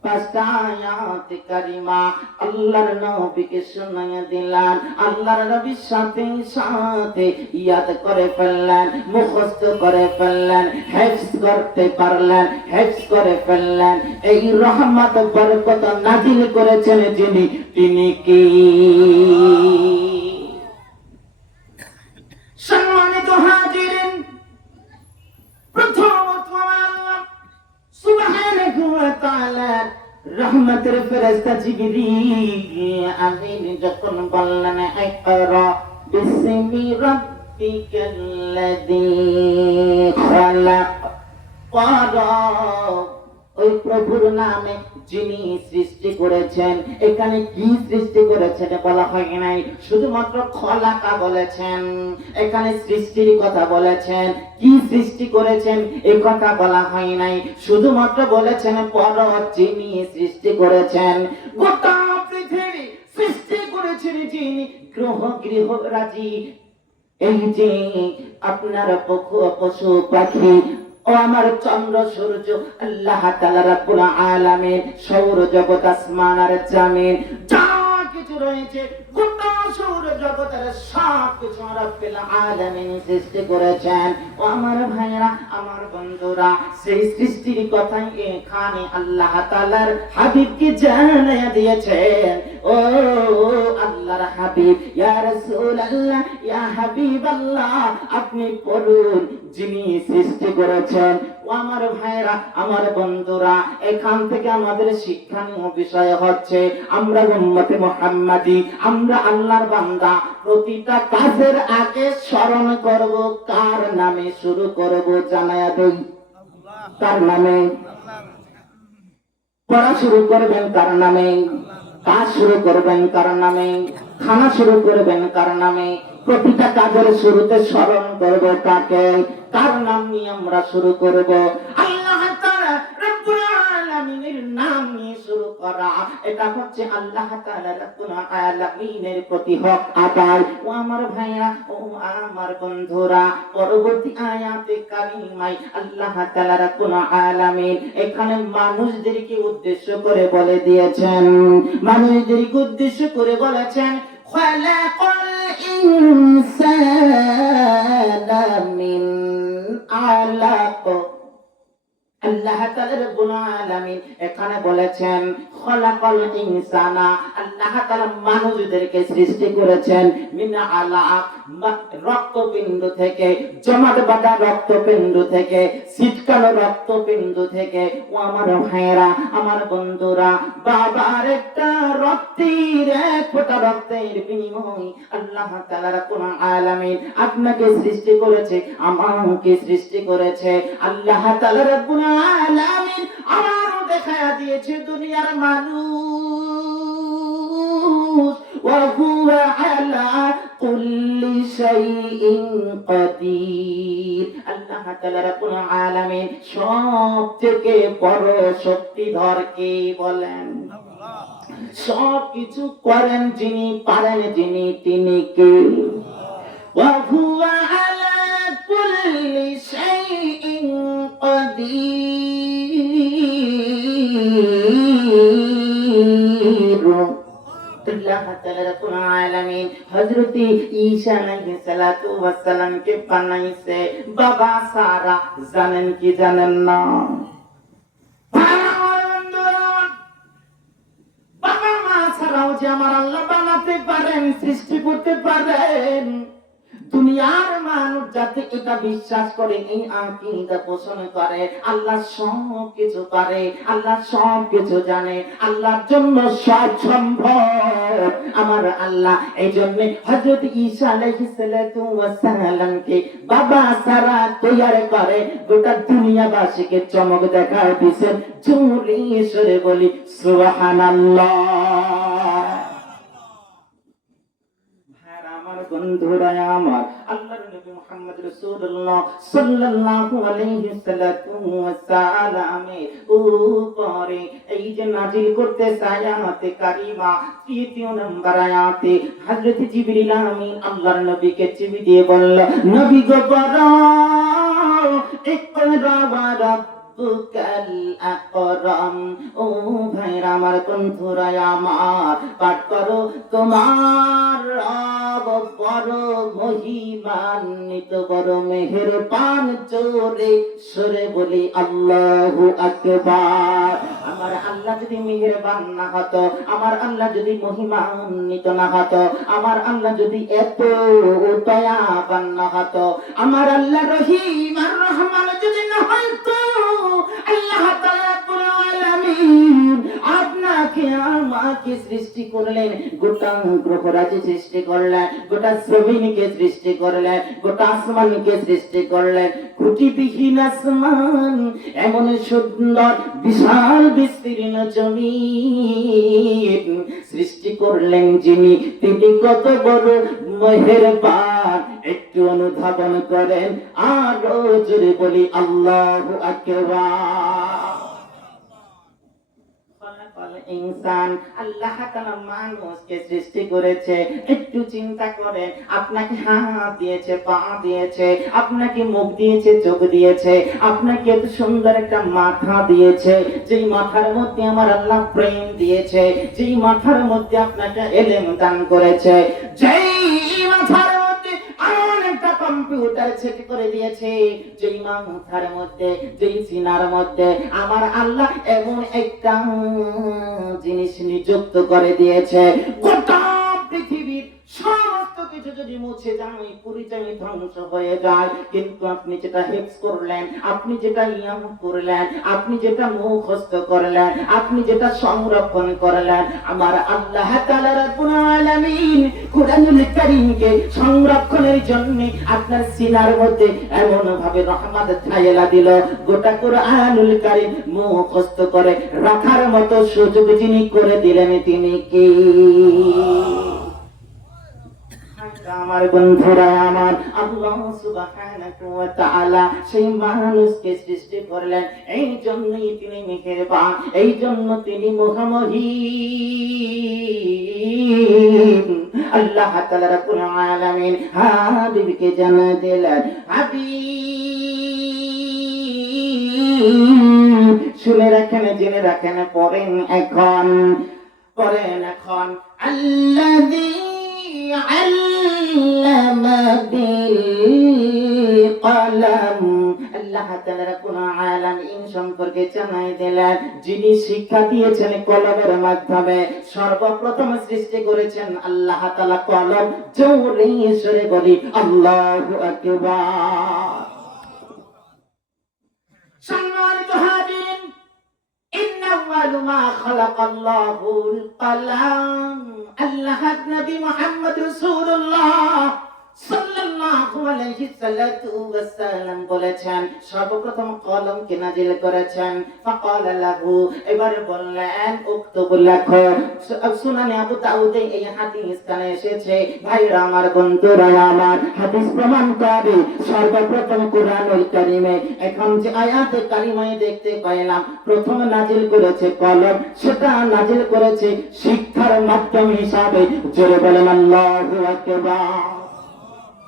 পাঁচটা আয়াত কারিমা আল্লাহর নবীকে শোনাইয়া দিলেন। আল্লাহর নবীর সাথে সাথে ইয়াদ করে ফেললেন, মুখস্থ করে ফেললেন, হিফজ করতে পারলেন, হিফজ করে ফেললেন। এই রহমত বরকত নাজিল করেছেন যিনি, তিনি কি? সম্মানিত হাজিরিন, প্রথমত আল্লাহ সুবহানাহু ওয়া তাআলা রহমতের ফেরেশতা জিবরিল আমিন যখন বললেন ইকরা বিসমি রাব্বিকাল্লাযী খলাক, পড়ো ওই প্রভুর নামে যিনি সৃষ্টি করেছেন। এখানে কি সৃষ্টি করেছেন বলা হয় নাই, শুধুমাত্র খলাকা বলেছেন। এখানে সৃষ্টির কথা বলেছেন, কি সৃষ্টি করেছেন এই কথা বলা হয় নাই, শুধুমাত্র বলেছেন পড়ো যিনি সৃষ্টি করেছেন। গোটা পৃথিবী সৃষ্টি করেছেন যিনি, গ্রহ গৃহরাজি, এই যে আপনার পশু পাখি ও আমার চন্দ্র সূর্য, আল্লাহ তাআলা রাব্বুল আলামিন সৌর জগৎ আসমান আর জমিন যা কিছু রয়েছে, গোটা সৌর জগতের সব কিছু রাব্বুল আলামিন সৃষ্টি করেছেন। ও আমার ভাইরা, আমার বন্ধুরা, সেই সৃষ্টির কথাই এখানে আল্লাহ তাআলার হাবিবকে জানিয়ে দিয়েছেন। ও আল্লাহর হাবিব, ইয়া রাসূলুল্লাহ, ইয়া হাবিবাল্লাহ, আপনি পড়ুন যিনি সৃষ্টি করেছেন। ও আমার ভাইরা, আমার বন্ধুরা, এখান থেকে আমাদের শিক্ষণীয় বিষয় হচ্ছে আমরা উম্মতে মুহাম্মাদি, আমরা আল্লাহর বান্দা, প্রতিটা কাজের আগে স্মরণ করব কার নামে শুরু করব, জানায়া দেই কার নামে। পড়া শুরু করবেন কার নামে, কাজ শুরু করবেন কার নামে, খানা শুরু করবেন কার নামে, প্রতিটা কাজের শুরুতে স্মরণ করব কাকে, কার নাম নিয়ে আমরা শুরু করব? আল্লাহ তাআলা রব্বুল আলামিনের নাম নিয়ে শুরু করা, এটা হচ্ছে আল্লাহ তাআলা রব্বুল আলামিনের প্রতি হক আদায়। ও আমার ভাইরা, ও আমার বন্ধুরা, পরবর্তী আয়াতে কারিমায় আল্লাহ তাআলা রব্বুল আলামিন এখানে মানুষদেরকে উদ্দেশ্য করে বলে দিয়েছেন, মানুষদেরকে উদ্দেশ্য করে বলেছেন খলাকাল ইনসানা মিন আলাক, আল্লাহ তাআলা রব্বুল আলামিন এখানে বলেছেন খলাকাল ইনসানা, আল্লাহ তাআলা মানুষদেরকে সৃষ্টি করেছেন মিন আলাক, রক্তপিণ্ড থেকে, জমাট বাঁধা রক্তপিণ্ড থেকে, ছিটকানো রক্তপিণ্ড থেকে। ও আমার ভাইয়েরা, আমার বন্ধুরা, বাবার একটা রক্তের, এক ফোঁটা রক্তের বিনিময় আল্লাহ তাআলা রব্বুল আলামিন আপনাকে সৃষ্টি করেছে, আমাকে সৃষ্টি করেছে। আল্লাহ তাআলা রব্বুল আলামিন আমারও দেখায়া দিয়েছে দুনিয়ার মানুষ ওয়া হুয়া আলা কুল্লি শাইইন কাদির। আল্লাহ তাআলা রব্বুল আলামিন সবথেকে বড় শক্তিধর কে বলেন? সব কিছু করেন যিনি, পারেন যিনি, তিনি কে? ওয়া হুয়া আলা কুল্লি শাইইন কাদির। আল্লাহ তাআলা রব্বুল আলামিন হযরত ঈসা আলাইহিস সালাতু ওয়াস সালামকে বানাইছে বাবা সারা। জানেন কি জানেন না? বাবা মা ছাড়াও যে আমার আল্লাহ বানাতে পারেন, সৃষ্টি করতে পারেন, দুনিয়ার মানুষ যাতে এটা বিশ্বাস করে, এই আকীদা পোষণ করে, আল্লাহ সব কিছু পারে, আল্লাহ সব কিছু জানে, আল্লাহর জন্য সব সম্ভব। আমার আল্লাহ এই জন্য হযরত ঈসা আলাইহিস সালাতু ওয়াস সালামকে বাবা সারা তৈয়ার করে গোটা দুনিয়াবাসীকে চমক দেখায় দিয়েছেন। জোরে সরে বলি সুবহানাল্লাহ। বন্ধুরা আমার, আল্লাহর নবী মুহাম্মদ রাসূলুল্লাহ সাল্লাল্লাহু আলাইহি সাল্লামের উপরে এই যে নাজিল করতে আয়াতে কারিমা, তৃতীয় নম্বর আয়াতে হযরত জিবরিল আমিন আল্লাহর নবীকে চিঠি দিয়ে বলল, নবী গো পড়ো ইকরা ওয়া রাব্বুকাল আকরাম। ও ভাইরা আমার, বন্ধুরা আমার, পাঠ করো তোমার রব বড় মহিমান্বিত, বড় মেহেরবান। জোরে সরে বলি আল্লাহু আকবার। আমার আল্লাহ যদি মেহেরবান না হতো, আমার আল্লাহ যদি মহিমান্বিত না হতো, আমার আল্লাহ যদি এত দয়াবান না হতো, আমার আল্লাহ রহিম আর রহমান যদি না হতো, আল্লাহ তাআলা রব্বুল আলামিন আপনাকে আমাকে সৃষ্টি করলেন, গোটা গ্রহরাজি সৃষ্টি করলেন, গোটা জমিনকে সৃষ্টি করলেন, গোটা আসমানকে সৃষ্টি করলেন। খুঁটিবিহীন আসমান, এমন সুন্দর বিশাল বিস্তীর্ণ জমিন সৃষ্টি করলেন যিনি, তিনি কত বড় মেহেরবান। একটু অনুধাবন করেন, আরো জোরে বলি আল্লাহু আকবার। ইনসান, আল্লাহ তাআলা মানুষকে সৃষ্টি করেছে। একটু চিন্তা করেন, আপনাকে হাত দিয়েছে, পা দিয়েছে, আপনাকে মুখ দিয়েছে, চোখ দিয়েছে, আপনাকে এত সুন্দর একটা মাথা দিয়েছে, যেই মাথার মধ্যে আমার আল্লাহ প্রেম দিয়েছে, যেই মাথার মধ্যে আপনাকে ইলম দান করেছে, যেই মাথার মধ্যে এমন একটা কম্পিউটার সেট করে দিয়েছে, যেই মাথার মধ্যে, যেই সিনার মধ্যে আমার আল্লাহ এমন একটা জিনিস নিযুক্ত করে দিয়েছে, গোটা পৃথিবীর সমস্ত কিছু যদি মুছে যায়, পুরি যায়, ধ্বংস হয়ে যায়, কিন্তু আপনি যেটা হেফজ করলেন, আপনি যেটা ইয়াম করলেন, আপনি যেটা মুখস্থ করলেন, আপনি যেটা সংরক্ষণ করলেন, আমার আল্লাহ তাআলা রব্বুল আলামিন কুরআনুল কারীমকে সংরক্ষণের জন্য আপনার সিনার মধ্যে এমন ভাবে রহমত ছায়েলা দিল, গোটা কুরআনুল কারীম মুখস্থ করে রাখার মতো সুযোগ যিনি করে দিলেন, তিনি কি? আমার বন্ধুরা আমার, আল্লাহ সুবহানাহু ওয়া তাআলা সেই মানুষকে সৃষ্টি করলেন, এই জন্যই তিনি মেহেরবান, এই জন্য তিনি মহামহিম। আল্লাহ তাআলা রাব্বুল আলামিন হাবিবকে জানা দিলেন, হাবিব শুনে রাখেন, জেনে রাখেন, পড়েন এখন, পড়েন এখন। আল্লাযী আল্লামা বিল কলম, আল্লাহ তাআলা রাব্বুল আলামিন সম্পর্কে জানাই দিলেন, যিনি শিক্ষা দিয়েছেন কলমের মাধ্যমে। সর্বপ্রথম সৃষ্টি করেছেন আল্লাহ তাআলা কলম। জোরে সরে বলি আল্লাহু আকবার। সম্মানিত হাজিরিন, ইন্না আউয়ালু মা খালাকাল্লাহুল কলাম। আল্লাহ নবী মুহাম্মদ রাসূলুল্লাহ সাল্লাল্লাহু আলাইহি ওয়াসাল্লাম বলেছেন, সর্বপ্রথম কলমকে নাজিল করেছেন। ফাকালা লাহু, এবার বললেন উক্তুব, লেখো। সুনানে আবু দাউদে এই হাদিস কানে এসেছে। ভাইরা আমার, বন্ধুরা আমার, হাদিস প্রমাণ করে সর্বপ্রথম কুরআনুল কারীমে এখন যে আয়াতে কারিমায় দেখতে পাইলাম, প্রথম নাজিল করেছে কলম, সেটা নাজিল করেছে শিক্ষার মাধ্যম হিসাবে। জোরে বলেন আল্লাহু আকবার।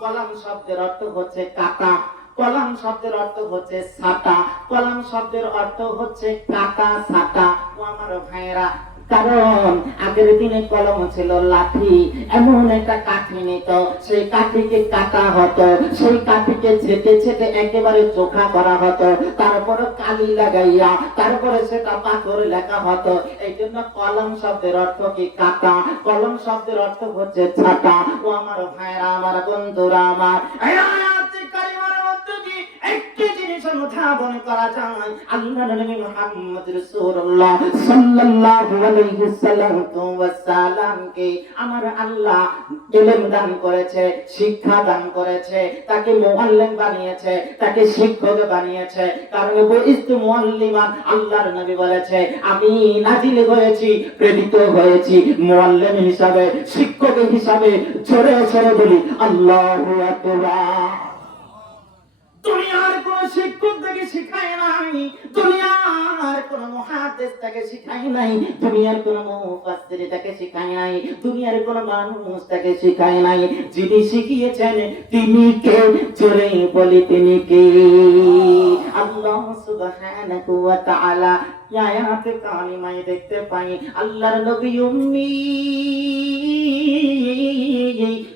কলম শব্দের অর্থ হচ্ছে কাটা, কলম শব্দের অর্থ হচ্ছে ছাটা, কলম শব্দের অর্থ হচ্ছে কাটা ছাটা। ও আমার ভাইরা, কারণ আগের দিনে কলম ছিল লাঠি, এমন একটা কাঠি নিত, সেই কাঠিকে কাটা হতো, সেই কাঠিকে ছেটে ছেটে একেবারে চোখা করা হতো, তারপরে কালি লাগাইয়া তারপরে সেটা পাথর লেখা হতো। এই জন্য কলম শব্দের অর্থ কি কাটা, কলম শব্দের অর্থ হচ্ছে ছাটা। ও আমার ভাইরা, আমার বন্ধুরা আমার, একটি জিনিস অনুধাবন করা যায়, আল্লাহর নবী মুহাম্মদ রাসূলুল্লাহ সাল্লাল্লাহু আলাইহি ওয়াসাল্লামকে আমার আল্লাহ ইলম দান করেছে, শিক্ষা দান করেছে, তাকে মুআল্লিম বানিয়েছে, তাকে শিক্ষক বানিয়েছে। কারণ বুইস্তু মুআল্লিমান, আল্লাহর নবী বলেছে, আমি নাজিল হয়েছি, প্রেরিত হয়েছি মুআল্লিম হিসাবে, শিক্ষক হিসাবে। জোরে জোরে বলি আল্লাহু আকবার। দুনিয়ার কোন শিক্ষক তাকে শিখায় নাই, দুনিয়ার কোন মুহাদ্দিস তাকে শিখায় নাই, দুনিয়ার কোন মুফাসসির তাকে শিখায় নাই, দুনিয়ার কোন মানুষ তাকে শিখায় নাই। যিনি শিখিয়েছেন তিনি কে? জোরে বলি তিনি কে? আল্লাহ সুবহানাহু ওয়া তাআলা আয়াতে কারিমায় দেখতে পাই, আল্লাহর নবী উম্মি,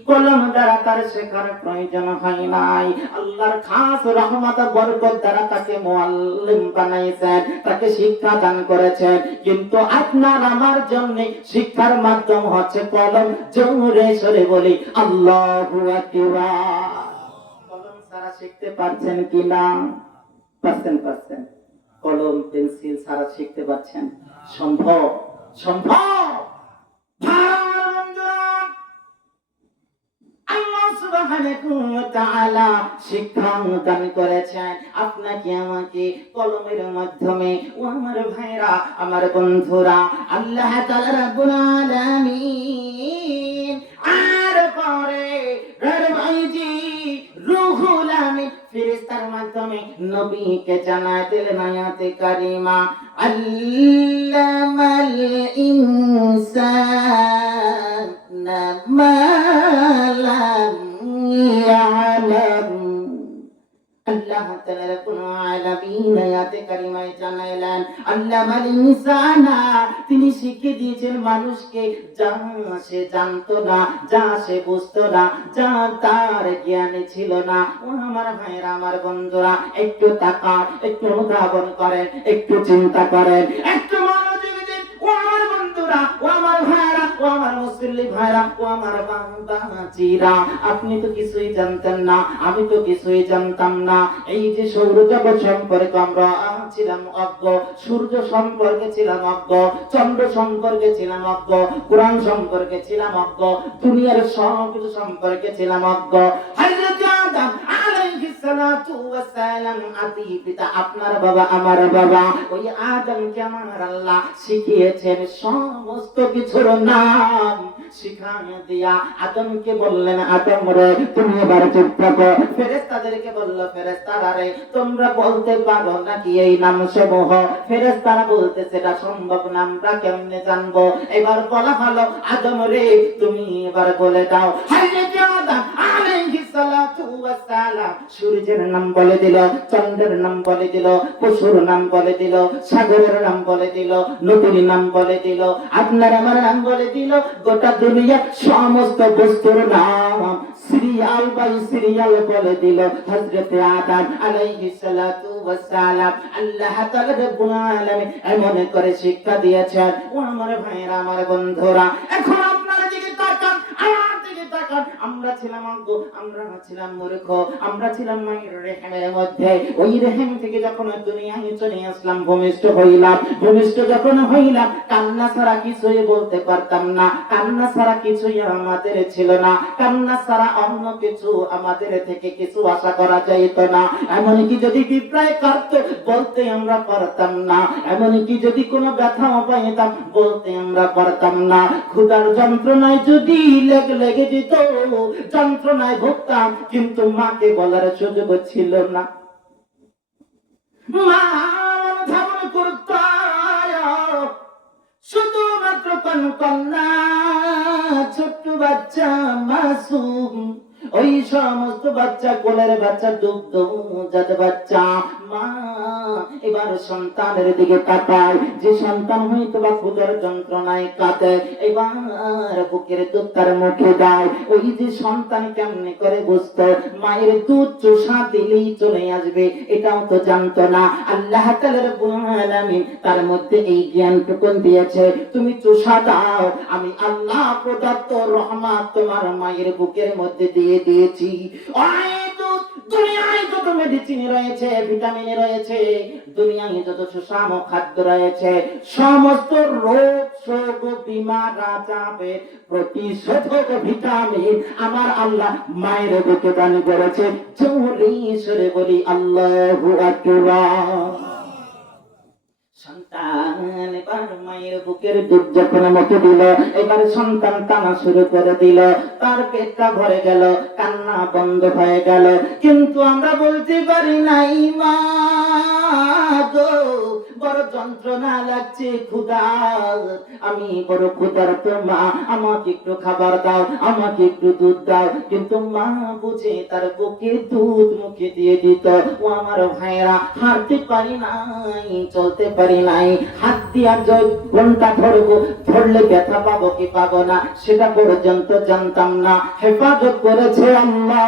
কলম দ্বারা তার শেখার প্রয়োজন হয় নাই। আল্লাহর খাস রহমত বরকত দ্বারা তাকে মুআল্লিম বানাইছেন, তাকে শিক্ষা দান করেছেন। কিন্তু আপনার আমার জন্য শিক্ষার মাধ্যম হচ্ছে কলম। জোরে সরে বলি আল্লাহু আকবার। কলম ছাড়া শিখতে পারছেন কিনা? পারছেন। কলম পেন্সিল ছাড়া শিখতে পারছেন? সম্ভব, সম্ভব। আল্লাহ সুবহানাহু ওয়া তাআলা শিক্ষা দান করেছেন আপনাকে আমাকে কলমের মাধ্যমে। ও আমার ভাইরা, আমার বন্ধুরা, আল্লাহ তাআলা রাব্বুল আলামিন আর পরে ভাইজি রুহুল আমিন ফেরেশতার মাধ্যমে নবীকে জানায় দিলেন আয়াতে কারিমা, আল্লামাল ইনসানা মা লাম ইয়ালাম। আল্লাহ তাআলা রাব্বুল আলামিন আয়াতে কারিমায় জানাইলেন, আল্লামাল ইনসানা, তিনি শিখিয়ে দিয়েছেন মানুষকে যা সে জানতো না, যা সে বুঝতো না, যা তার জ্ঞানে ছিল না। ও আমার ভাইরা, আমার বন্ধুরা, একটু তাকান, একটু অনুধাবন করেন, একটু চিন্তা করেন, একটু মনোযোগ দিন। ও আমার বন্ধুরা, ও আমার ভাইরা, ও আমার মুসলিম ভাইরা, ও আমার বান্দাচিরা, আপনি তো কিছুই জানতেন না, আমি তো কিছুই জানতাম না। এই যে সৌরজগৎ সম্পর্কে আমরা ছিলাম অজ্ঞ, সূর্য সম্পর্কে ছিলাম অজ্ঞ, চন্দ্র সম্পর্কে ছিলাম অজ্ঞ, কোরআন সম্পর্কে ছিলাম অজ্ঞ, দুনিয়ার সব কিছু সম্পর্কে ছিলাম অজ্ঞ। হযরত আদম আলাইহিস সালাতু ওয়াস সালাম, আদি পিতা, আপনার বাবা আমার বাবা, ওই আদমকে আমার আল্লাহ শিখিয়েছেন সমস্ত কিছুর নাম। শিখানো দিয়া আদমকে বললেন, আদম রে তুমি এবার চুপ থাকো। ফেরেশতাদেরকে বলল, ফেরেশতারা রে তোমরা বলতে পারো নাকি এই নাম সমূহ? ফেরেশতারা বলতে সেটা সম্ভব না, আমরা কেমনে জানবো? এবার বলা হলো, আদম রে তুমি এবার বলে দাও। হযরত আদম আলাইহিস সালাতু ওয়াস সালাম সূর্যের নাম বলে দিল, চন্দ্রের নাম বলে দিল, পশুর নাম বলে দিল, সাগরের নাম বলে দিল, নদীর নাম বলে দিল, আপনার আমার নাম বলে দিল, গোটা দুনিয়ার সমস্ত বস্তুর নাম সিরিয়াল বাই সিরিয়াল বলে দিল। হযরত আদম আলাইহিস সালাতু ওয়াস সালাম আল্লাহ তাআলা রব্বুল আলামিন এমন করে শিক্ষা দিয়েছেন। ও আমার ভাইরা, আমার বন্ধুরা, এখন আপনারা দিকে তাকান, আমার দিকে তাকান। আমরা ছিলাম অজ্ঞ, আমরা ছিলাম মূর্খ, আমরা ছিলাম মায়ের রেহেমের মধ্যে। ওই রেহেম থেকে যখন দুনিয়ায় চলে আসলাম, ভূমিষ্ঠ হইলাম। ভূমিষ্ঠ যখন হইলাম, কান্না ছাড়া কিছুই বলতে পারতাম না, কান্না ছাড়া কিছুই আমাদের ছিল না, কান্না ছাড়া অন্য কিছু আমাদের থেকে কিছু আশা করা যাইত না। এমনকি যদি বিপ্লয় করতে বলতে আমরা পারতাম না, এমনকি যদি কোনো ব্যথা পাইতাম বলতে আমরা পারতাম না। ক্ষুধার যন্ত্রণায় যদি লেগে যেত, যন্ত্রণায় ভুগতাম, কিন্তু মাকে বলার সুযোগ ছিল না। মা ধারণ করত শুধুমাত্র কন্যা, ছোট্ট বাচ্চা মাসুম, ওই সমস্ত বাচ্চা, কোলের বাচ্চা, দুগ্ধ জাত বাচ্চা। মা এবার সন্তানের দিকে তাকায়, যে সন্তান হয়তো বা ক্ষুধার যন্ত্রণায় কাঁদে, এবার বুকের দুধ তার মুখে দেয়। ওই যে সন্তান কেমনে করে বুঝতো মায়ের দুধ চোষা দিলেই চলে আসবে, এটাও তো জানতো না। আল্লাহ তাআলা রব্বুল আলামিন তার মধ্যে এই জ্ঞানটুকু দিয়েছে, তুমি চোষা দাও, আমি আল্লাহ প্রদত্ত রহমত তোমার মায়ের বুকের মধ্যে দিয়ে দিয়েছি। দুনিয়ায় যত মেডিসিন রয়েছে, ভিটামিন রয়েছে, দুনিয়ায় যত সুষম খাদ্য রয়েছে, সমস্ত রোগ শোক বিমার যাবে প্রতিষেধক ভিটামিন আমার আল্লাহ মায়ের বুকে দান করেছে। জোরে সরে বলি আল্লাহু আকবার। সন্তান এবার মায়ের বুকের দুধ যখন মুখে দিল, এবার সন্তান টানা শুরু করে দিল, তার পেটটা ভরে গেল, কান্না বন্ধ হয়ে গেল। কিন্তু আমরা বলতে পারি নাই, মা গো বড় যন্ত্রণা লাগছে, ক্ষুধা, আমি বড় ক্ষুধার্ত, মা আমাকে একটু খাবার দাও, আমাকে একটু দুধ দাও। কিন্তু মা বুঝে তার বুকে দুধ মুখে দিয়ে দিত। ও আমার ভাইরা, হাঁটতে পারি নাই, চলতে পারি নাই, হাত দিয়া ঘন্টা ধরবো, ধরলে ব্যথা পাবো কি পাবো না সেটা পর্যন্ত জানতাম না। হেফাজত করেছে আল্লাহ,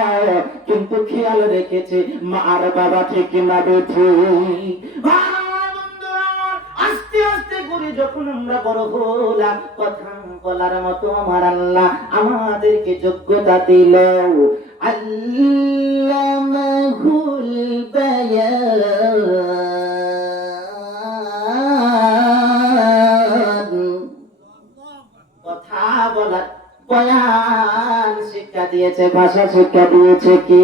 কিন্তু খেয়াল রেখেছে মা আর বাবা ঠিক না বেঠি। আস্তে আস্তে করে যখন আমরা বড় হলাম, কথা বলার মতো আমার আল্লাহ আমাদেরকে যোগ্যতা দিল। আল্লামাহুল বায়ান, কথা বলার বয়ান শিক্ষা দিয়েছে, ভাষা শিক্ষা দিয়েছে। কি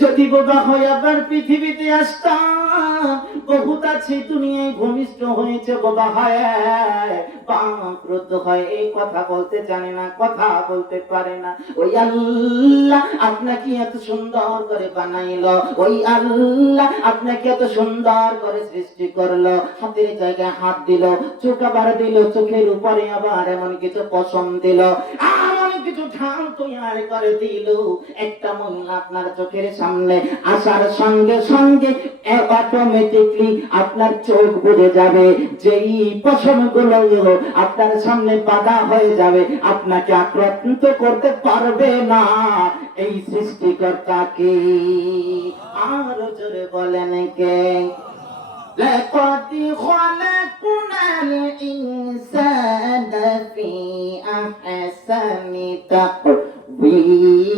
যদি বোবা হয়ে আবার পৃথিবীতে আসতাম, বহুত আছে দুনিয়ায় ভূমিষ্ঠ হয়েছে বোবা হয়, বাকরুদ্ধ হয়, এই কথা বলতে জানে না, কথা বলতে পারে না। ওই আল্লাহ আপনাকে এত সুন্দর করে বানাইলো, ওই আল্লাহ আপনাকে এত সুন্দর করে সৃষ্টি করলো, হাতের জায়গায় হাত দিল, চোখ আবার দিল, চোখের উপরে আবার এমন কিছু পশম দিল, কিছু ঠাল তৈরি করে দিল। একটা মহিলা আপনার চোখের সামনে আসার সঙ্গে সঙ্গে অটোমেটিকলি আপনার চোখ বুঝে যাবে, যেই পশমগুলো আপনার সামনে বাধা হয়ে যাবে, আপনাকে আক্রান্ত করতে পারবে না। এই সৃষ্টিকর্তাকে আর জোরে বলেন কে? لقد خلقنا الإنسان في أحسن تقويم।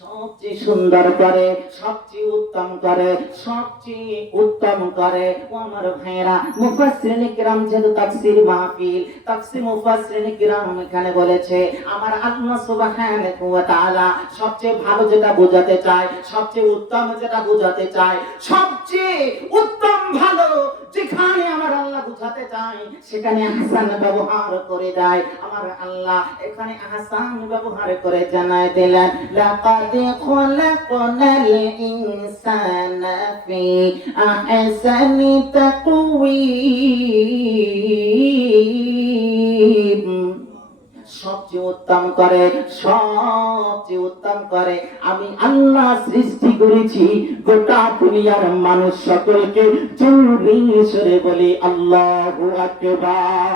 সবচেয়ে সুন্দর করে, সবচেয়ে উত্তম করে, সবচেয়ে উত্তম করে। ও আমার ভাইরা, মুফাসসিরিন কিরাম যেহেতু তাফসীর মাহফিল, তাফসীর মুফাসসিরিন কিরাম এখানে বলেছে আমার আল্লাহ সুবহানাহু ওয়া তাআলা সবচেয়ে ভালো যেটা বোঝাতে চায়, সবচেয়ে উত্তম যেটা বোঝাতে চায়, সবচেয়ে উত্তম ভালো যেখানে আমার আল্লাহ বুঝাতে চায় সেখানে আহসান ব্যবহার করে দেয়। আমার আল্লাহ এখানে আহসান ব্যবহার করে জানায় দিলেন, লাকাদ খলাকনাল ইনসানা ফি আহসানি তাকওয়িম। সবচেয়ে উত্তম করে আমি আল্লাহ সৃষ্টি করেছি গোটা দুনিয়ার মানুষ সকলকে। জোরে সরে বলি আল্লাহু আকবার।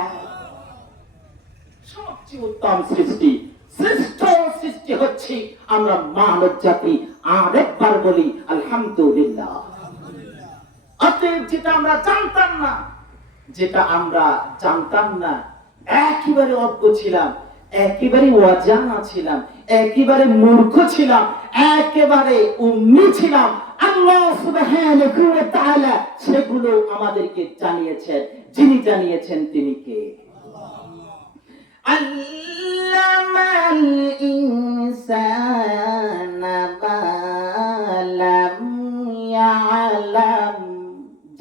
সবচেয়ে উত্তম সৃষ্টি, শ্রেষ্ঠ সৃষ্টি হচ্ছে আমরা মানব জাতি। আরেকবার বলি আলহামদুলিল্লাহ। অতএব যেটা আমরা জানতাম না, একেবারে অজ্ঞ ছিলাম, একেবারে অজানা ছিলাম, একেবারে মূর্খ ছিলাম, একেবারে উম্মি ছিলাম, আল্লাহ সুবহানাহু ওয়া তাআলা সেগুলো আমাদেরকে জানিয়েছেন। যিনি জানিয়েছেন তিনি কে? আল্লামাল ইনসানা মা লাম ইয়ালাম।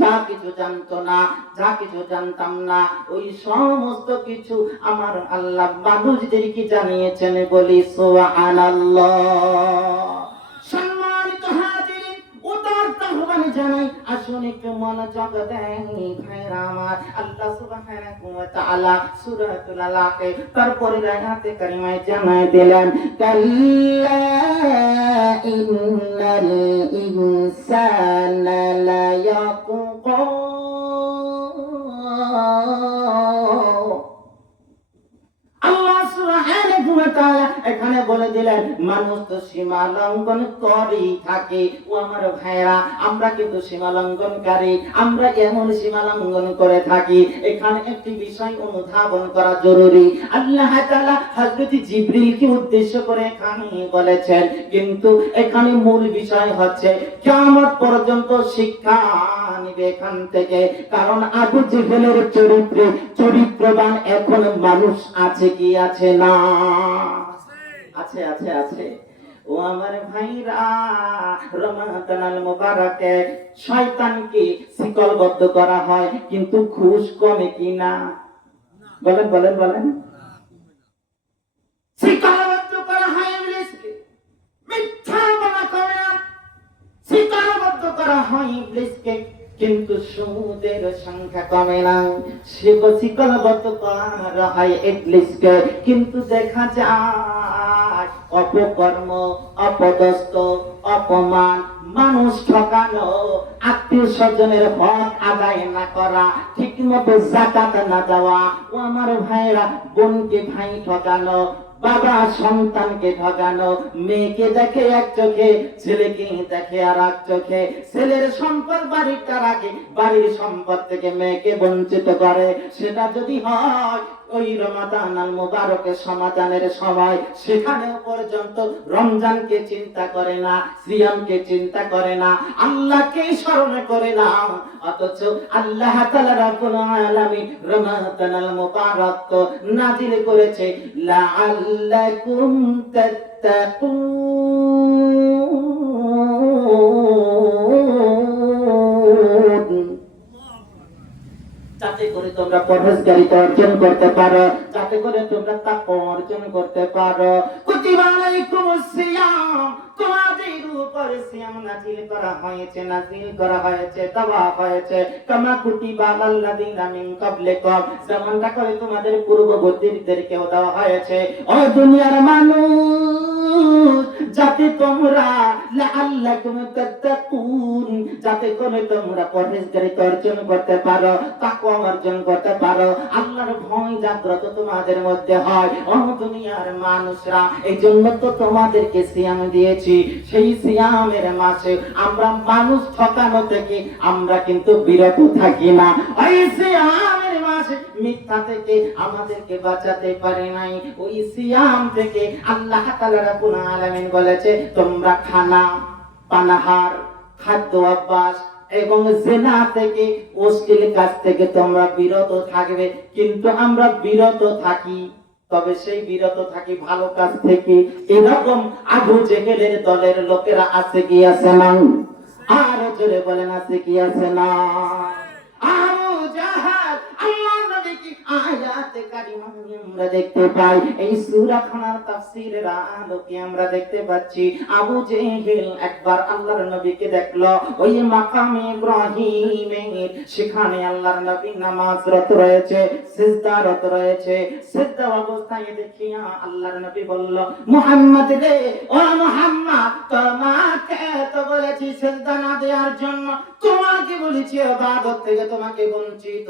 যা কিছু জানতো না, যা কিছু জানতাম না, ওই সমস্ত কিছু আমার আল্লাহ মানুষদেরকে জানিয়েছেন। বলি সুবহানাল্লাহ। সম্মানিত হাজিরিন, উদারতা আহ্বান জানাই, আসুন একটু মনোযোগ দেন ভাইরা আমার। আল্লাহ সুবহানাহু ওয়া তাআলা সূরাতুল আলাকে তারপরে আয়াতে কারিমায় জানায় দিলেন, কাল্লা ইন্নাল ইনসানা লা ইয়াতগা। আল্লাহ সুবহানাহু ওয়া তাআলা এখানে বলে দিলেন মানুষ তো সীমা লঙ্ঘন করেই থাকে। ও আমার ভাইরা, আমরা কিন্তু সীমা লঙ্ঘনকারী, আমরা এমন সীমা লঙ্ঘন করে থাকি। এখানে একটি বিষয় অনুধাবন করা জরুরি। আল্লাহ তাআলা হযরত জিবরিলকে উদ্দেশ্য করে এখানে বলেছেন, কিন্তু এখানে মূল বিষয় হচ্ছে কিয়ামত পর্যন্ত শিক্ষা নিবে এখান থেকে। কারণ আবু জেহেলের চরিত্রবান এখন মানুষ আছে কি আছে না? আছে। ও আমার ভাইরা, রমাদানুল মুবারকে শয়তানকে শিকলবদ্ধ করা হয়, কিন্তু ঘুষ কমে কি না? বলেন। শিকলবদ্ধ করা হয় ইবলিসকে, মিথ্যা বলা করে না। শিকলবদ্ধ করা হয় ইবলিসকে, কিন্তু সুদের সংখ্যা কমে না। শিকলবদ্ধ করা হয় ইবলিসকে, কিন্তু দেখা যায় অপকর্ম, অপদস্থ, অপমান, মানুষ ঠকানো, আত্মীয় স্বজনের হক আদায় না করা, ঠিক মতো যাকাত না দেওয়া। ও আমার ভাইরা, বোনকে ভাই ঠকানো, বাবা সন্তানকে ঠকানো, মেয়েকে দেখে এক চোখে, ছেলেকে দেখে আর এক চোখে, ছেলের সম্পদ বাড়িটা রাখে, বাড়ির সম্পদ থেকে মেয়েকে বঞ্চিত করে। সেটা যদি হয় ওই রমাদানুল মুবারকের সমাধানের সময়, সেখানেও পর্যন্ত রমজানকে চিন্তা করে না, সিয়ামকে চিন্তা করে না, আল্লাহকে স্মরণ করে না। অথচ আল্লাহ তাআলা রাব্বুল আলামিন রমাদানুল মুবারক নাযিল করেছে লাআল্লাকুম তাত্তাকুন, যাতে করে তোমরা পরহেজগারিতা অর্জন করতে পারো, যাতে করে তোমরা তাকওয়া অর্জন করতে পারো। কুতিবা আলাইকুমুস সিয়াম, তোমাদের উপর সিয়াম নাযিল করা হয়েছে, দেওয়া হয়েছে, কামা কুতিবা আলাল্লাযিনা মিন ক্বাবলিকুম, যেমনটা করে তোমাদের পূর্ববর্তীদেরকেও দেওয়া হয়েছে। ও দুনিয়ার মানুষ, যাতে তোমরা লাআল্লাকুম তাত্তাকুন, যাতে করে তোমরা পরহেজগারিতা অর্জন করতে পারো, তাকওয়া অর্জন করতে পারো, আল্লাহর ভয় জাগ্রত তোমাদের মধ্যে হয়। ও দুনিয়ার মানুষরা, এই জন্য তো তোমাদেরকে সিয়াম দিয়েছি। সেই সিয়ামের মাসে আমরা মানুষ ঠকানো থেকে আমরা কিন্তু বিরত থাকি না। ওই সিয়ামের মাসে মিথ্যা থেকে আমাদেরকে বাঁচাতে পারে নাই। ওই সিয়াম থেকে আল্লাহ তাআলা রাব্বুল আলামিন বলেছে, তোমরা খানা, পানাহার, খাদ্য অভ্যাস এবং জিনা থেকে, অশ্লীল কাজ থেকে তোমরা বিরত থাকবে। কিন্তু আমরা বিরত থাকি, তবে সেই বিরত থাকি ভালো কাজ থেকে। এরকম আবু জেহেলের দলের লোকেরা আছে কি আছে না? আর জোরে বলেন আছে কি আছে না? আয়াতে কারিমা আমরা দেখতে পাই, এই সূরা খানার তাফসীরের আলোকে আমরা দেখতে পাচ্ছি আবু জেহেল একবার আল্লাহর নবীকে দেখলো ওই মাকামে ইব্রাহিমের, সেখানে আল্লাহর নবী নামাজরত রয়েছে, সিজদারত রয়েছে। সিজদা অবস্থায় দেখিয়া আল্লাহর নবী বলল, মুহাম্মদ রে, ও মুহাম্মদ, তোমাকে তো বলেছি সিজদা না দেওয়ার জন্য, তোমাকে বলেছি ইবাদত থেকে তোমাকে বঞ্চিত,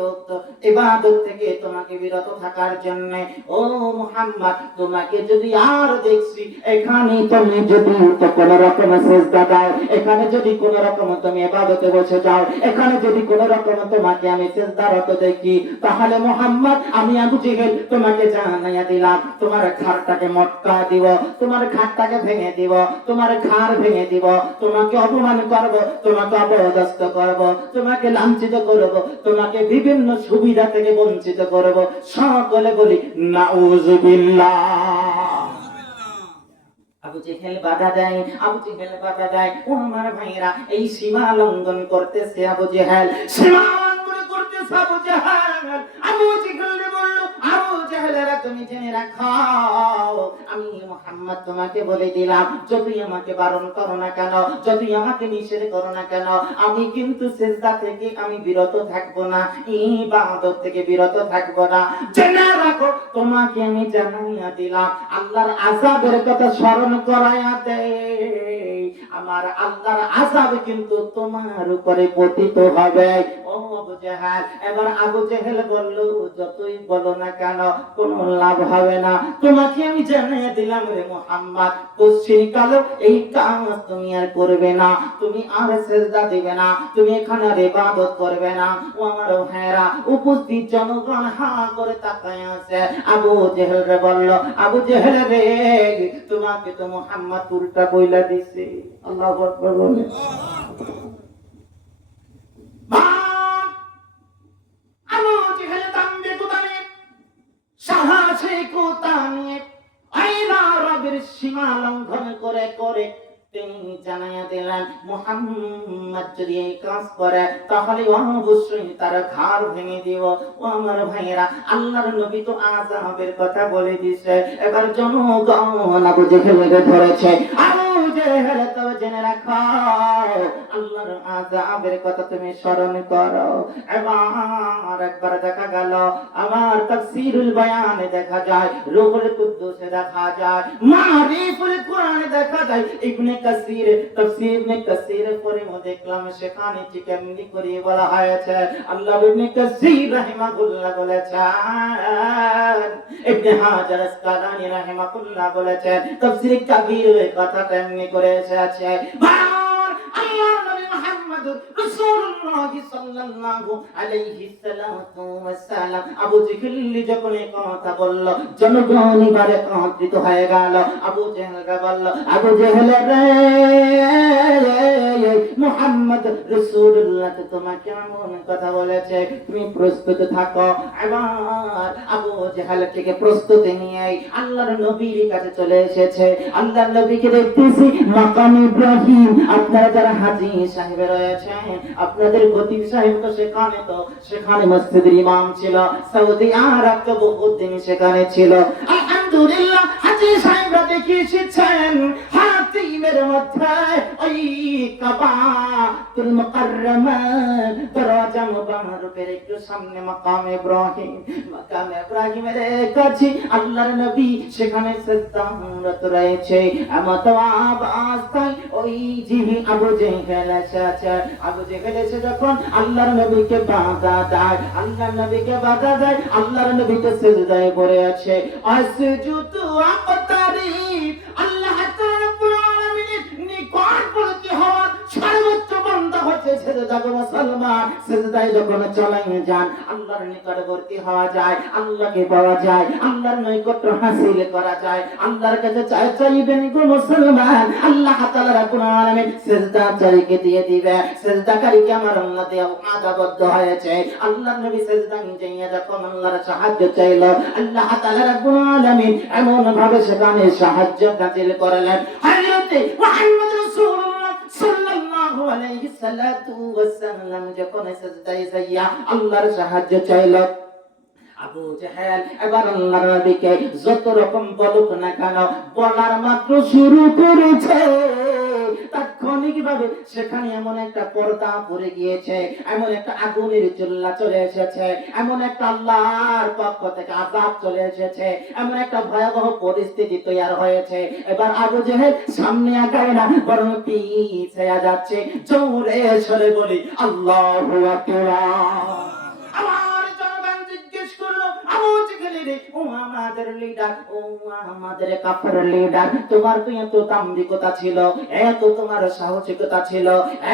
ইবাদত থেকে তোমাকে বিরত থাকার জন্য। ও মুহাম্মদ, তোমাকে যদি আর দেখছি এখানে তুমি যদি কোন রকম সিজদা দাও, এখানে যদি কোন রকম তুমি ইবাদতে বসে যাও, এখানে যদি কোন রকম তোমাকে আমি সিজদারত দেখি, তাহলে মুহাম্মদ আমি আবু জেহেল তোমাকে জানাইয়া দিলাম, তোমার ঘাড়টাকে মটকা দিব, তোমার ঘাড়টাকে ভেঙে দিব, তোমার ঘাড় ভেঙে দিব, তোমাকে অপমান করব, তোমাকে অপদস্থ করব, তোমাকে লাঞ্ছিত করব, তোমাকে বিভিন্ন সুবিধা থেকে বঞ্চিত করব। সকলে বলি নাউযুবিল্লাহ। আবু জেহেল বাধা দেয়, আবু জেহেল বাধা দেয়। ও আমার ভাইরা, এই সীমা লঙ্ঘন করতেছে আবু জেহেল, সীমা লঙ্ঘন করতেছে আবু জেহেল। আবু জেহেল বলল, আবু জেহেলেরা তুমি জেনে রাখো, আমি মুহাম্মদ তোমাকে বলে দিলাম, যতই আমাকে বারণ করো না কেন, যতই আমাকে নিষেধ করো না কেন, আমি কিন্তু সিজদা থেকে আমি বিরত থাকবো না, ইবাদত থেকে বিরত থাকবো না। জেনে রাখো, তোমাকে আমি জানাইয়া দিলাম, আল্লাহর আযাবের কথা স্মরণ করাইয়া দেই, আমার আল্লাহর আযাব কিন্তু তোমার উপরে পতিত হবে। ও আবু জেহেল, এবার আবু জেহেল বলল, যতই বলো না কেন কোনো লাভ হবে না, তোমাকে আমি জানিয়ে দিলাম রে মুহাম্মদ, পশ্চিম কালো এই কাজ তুমি আর করবে না, তুমি আর সিজদা দিবে না, তুমি এখানে আর ইবাদত করবে না। ও আমার ভাইরা, উপস্থিত জনগণ হা করে তাকায় আছে। আবু জেহেল রে বলল, আবু জেহেল রে, তোমাকে তো মুহাম্মদ উল্টা বইলা দিছে। আল্লাহু আকবার বলে। আবু জেহেল দাম্বে কুতানে সাহসে কুতানে আইলা রবের সীমা লঙ্ঘন করে করে তিনি জানাইয়া দিলেন, মুহাম্মদ যদি এই কাজ করে তাহলে অবশ্যই তার ঘাড় ভেঙে দিব। ও আমার ভাইয়েরা, আল্লাহর নবী তো আযাবের কথা বলে দিয়েছে, এবার জনগণ আবু জেহেলকে ধরেছে। আবু জেহেল তো জেনে রাখো, আল্লাহর আযাবের কথা তুমি স্মরণ করো। এবার একবার দেখা গেল আমার তাফসীরুল বায়ানে দেখা যায়, রূহুল কুদ্দুসে দেখা যায়, মারিফুল কোরআনে দেখা যায়, ইবনে কাসির তাফসীর ইবনে কাসির পরে দেখলাম সেখানে ঠিক এমনি করে বলা হয়েছে। আল্লাহ ইবনে কাসির রাহিমাহুল্লাহ বলেছেন, ইবনে হাজার আসকালানী রাহিমাহুল্লাহ বলেছেন, তাফসীর কাবীর এই কথাটা এমনি করে এসেছে। আল্লাহ নবী মুহাম্মদুর রাসূলুল্লাহ সাল্লাল্লাহু আলাইহি ওয়াসাল্লাম আবু জেহেল যখন এই কথা বলল, জনগণ এবারে একত্রিত হয়ে গেল। আবু জেহেল বলল, আবু জেহেল রে, মুহাম্মদ রাসূলুল্লাহ তোমাকে এমন কথা বলেছে, তুমি প্রস্তুত থাকো। এবার আবু জেহেল থেকে প্রস্তুতি নিয়ে আল্লাহর নবীর কাছে চলে এসেছে। আল্লাহর নবীকে দেখতেছি মাকাম ইব্রাহিম, আপনারা যারা হাজী সাহেব রয়েছেন, আপনাদের খতিব সাহেব তো সেখানে মসজিদের ইমাম ছিল, সৌদি আরব তো বহুত দিন সেখানে ছিল। আলহামদুলিল্লাহ, হাজী সাহেবরা দেখে এসেছেন হাতিমের মধ্যে ওই কাবাতুল মুকাররমা দরজা মুবারকের একটু সামনে মাকাম ইব্রাহিম, মাকাম ইব্রাহিমের কাছে আল্লাহর নবী সেখানে সিজদারত রয়েছে। এমত অবস্থায় ওই জিহি আবু জেহেল এসেছে। আবু জেহেল এসে যখন আল্লাহর নবীকে বাধা দেয়, আল্লাহর নবীকে বাধা দেয়, আল্লাহর নবী তো সিজদায় পড়ে আছে। আসজুদু আকতারিব, আল্লাহ রাব্বুল আলামিনের নিকটবর্তী হওয়ার সর্বোচ্চ বান্দা হচ্ছে সিজদা। মুসলমান সিজদায় যখন চলে যান, আল্লাহর নিকটবর্তী হওয়া যায়, আল্লাহকে পাওয়া যায়, আল্লাহর নৈকট্য হাসিল করা যায়। আল্লাহর কাছে চাইবেন গো মুসলমান, আল্লাহ তাআলা রাব্বুল আলামিন সিজদাকারীকে দিয়ে দিবে। সিজদাকারীকে আমার আল্লাহ দিয়ে ওয়াদাবদ্ধ হয়েছে। আল্লাহর নবী সিজদায় যাইয়া যখন আল্লাহর সাহায্য চাইল, আল্লাহ তাআলা রাব্বুল আলামিন এমন ভাবে সেখানে সাহায্য নাযিল করলেন। হযরত মুহাম্মদ রাসূলুল্লাহ সাল্লাল্লাহু আলাইহি সাল্লাতু ওয়াসাল্লাম যখন সিজদায় যাইয়া আল্লাহর সাহায্য চাইল, আবু জেহেল এবার আল্লাহর নবীকে যত রকম বলুক না কেন, বলার মাত্র শুরু করেছে, তাৎক্ষণিকভাবে সেখানে এমন একটা পর্দা পড়ে গিয়েছে, এমন একটা আগুনের চুল্লা চলে এসেছে, এমন একটা আল্লাহর পক্ষ থেকে আযাব চলে এসেছে, এমন একটা ভয়াবহ পরিস্থিতি তৈরি হয়েছে। এবার আবু জেহেল সামনে আগায় না, বরং পিছে যাচ্ছে। জোরে সরে বলি আল্লাহু আকবার। আমার জনগণ জিজ্ঞেস করলো, আবু জেহেল রে, ও আমাদের লিডার, ও আমাদের কাফের লিডার, তোমার তো এত দাম্ভিকতা ছিল, এত তোমার সাহসিকতা ছিল,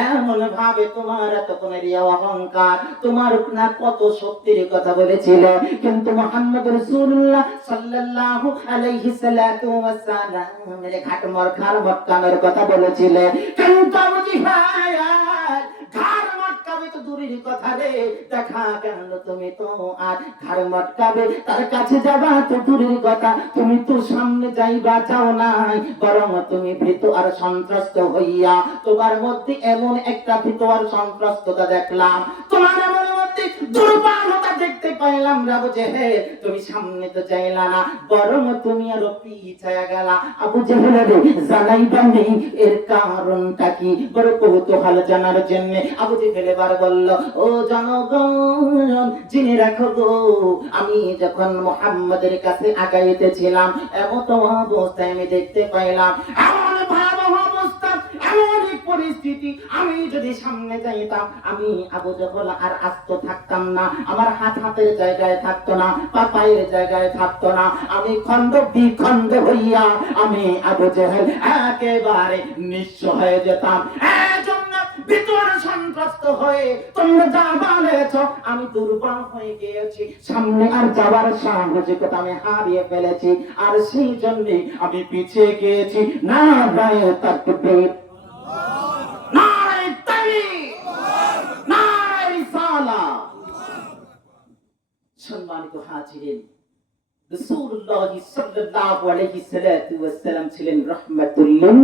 এমন ভাবে তোমার এত কোনের অহংকার, তোমার না কত শক্তির কথা বলেছিল, কিন্তু মুহাম্মদ রাসূলুল্লাহ সাল্লাল্লাহু আলাইহি সাল্লাতু ওয়াস সালাম এর ঘাটমর খার মটকানোর কথা বলেছিল, কিন্তু আবু জেহেল ঘাড় মটকাবে তো দূরের কথা রে, দেখা গেল তুমি তো আর ঘাড় মটকাবে তার কাছে যাবা তো দূরের কথা, তুমি তো সামনে যাইবা চাও নাই, বরং তুমি ভীত আর সন্ত্রস্ত হইয়া তোমার মধ্যে এমন একটা ভীত আর সন্ত্রস্ততা দেখলাম, তোমার মনের মধ্যে দুর্বলতা দেখতে পাইলাম। আবু জেহেল তুমি সামনে তো যাইলা না, বরং তুমি আরো পিছায়া গেলা। আবু জেহেল রে জানাইবা নেই এর কারণটা কি, বড় কৌতূহল জানার জন্য আবু জেহেল এবার বলল, ও জনগণ জেনে রাখো গো, আমি যখন মুহাম্মাদের কাছে আগাইতেছিলাম এমন তো অবস্থায় আমি দেখতে পাইলাম, এমন ভয়াবহ অবস্থা, এমন পরিস্থিতি, আমি যদি সামনে যাইতাম আমি আবু জেহেল আর আস্ত থাকতাম না, আমার হাত হাতের জায়গায় থাকতো না, পা পায়ের জায়গায় থাকতো না, আমি খন্ড বিখন্ড হইয়া আমি আবু জেহেল একেবারে নিঃস্ব হয়ে যেতাম। এজন্য ভিতর সন্ত্রস্ত হয়ে তোমরা যা বলেছো আমি দুর্বল হয়ে গিয়েছি, সামনে আর যাবার সাহসিকতা আমি হারিয়ে ফেলেছি, আর সেই জন্য আমি পিছিয়ে গিয়েছি। না রায় তাকবীর, নারে তাকবীর, নারে রিসালাত। সম্মানিত হাজিরিন, রাসূলুল্লাহ সাল্লাল্লাহু আলাইহি ওয়াসাল্লাম ছিলেন রাহমাতুল লিল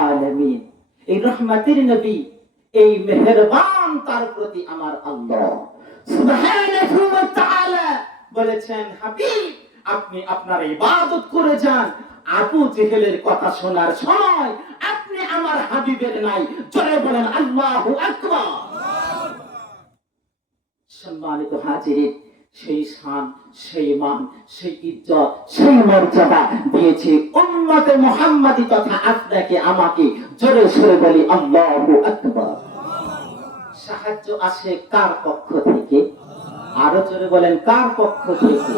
আলামিন। এই রহমতের নবী, এই মেহেরবান তার প্রতি আমার আল্লাহ সুবহানাহু ওয়া তাআলা বলেছেন, হাবিব আপনি আপনার ইবাদত করে যান। আবু জেহেলের কথা শোনার সময় আপনি আমার হাবিবের নাই, জোরে বলেন আল্লাহু আকবার। সম্মানিত হাজিরিন, সেই শান, সেই মান, সেই ইজ্জত, সেই মর্যাদা দিয়েছে উম্মতে মুহাম্মাদি তথা আপনাকে আমাকে, জোরে সরে বলি আল্লাহু আকবার। সাহায্য আসে কার পক্ষ থেকে? আরো জোরে বলেন কার পক্ষ থেকে?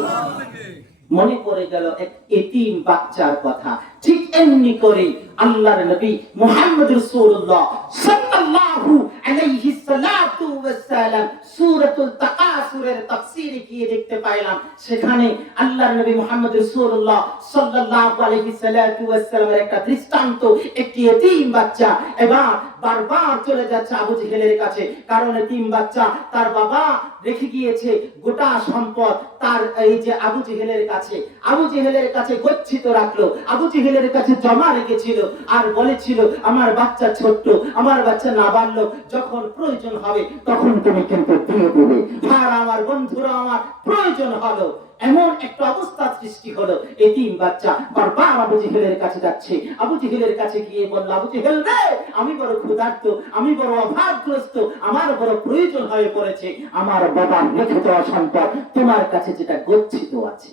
মনে পড়ে গেল এক এতিম বাচ্চার কথা, ঠিক এমনি করে আল্লাহর নবী মুহাম্মদ রাসূলুল্লাহ সাল্লাল্লাহু আলাইহি সাল্লাতু ওয়াস সালাম সূরাতুল তাকাসুরের তাফসীরে গিয়ে দেখতে পাইলাম, সেখানে আল্লাহর নবী মুহাম্মদ রাসূলুল্লাহ সাল্লাল্লাহু আলাইহি সাল্লাতু ওয়াস সালামের একটা দৃষ্টান্ত, একটি এতিম বাচ্চা এবার বারবার চলে যাচ্ছে আবু জেহেলের কাছে, কারণ এতিম বাচ্চা তার বাবা রেখে গিয়েছে গোটা সম্পদ তার এই যে আবু জেহেলের কাছে, আবু জেহেলের কাছে গচ্ছিত রাখলো, আবু জেহেলের কাছে জমা রেখেছিল, আর বলেছিল আমার বাচ্চা ছোট্ট, আমার বাচ্চা নাবালক, যখন প্রয়োজন হবে তখন তুমি কিন্তু দিয়ে দেবে। আর আমার বন্ধুরা, আমার প্রয়োজন হলো, এমন একটা অবস্থা সৃষ্টি হলো, এতিম বাচ্চা বারবার আবু জেহেলের কাছে যাচ্ছে। আবু জেহেলের কাছে গিয়ে বলল, আবু জেহেল রে, আমি বড় ক্ষুধার্ত, আমি বড় অভাবগ্রস্ত, আমার বড় প্রয়োজন হয়ে পড়েছে, আমার বাবার রেখে দেওয়া সম্পদ তোমার কাছে যেটা গচ্ছিত আছে।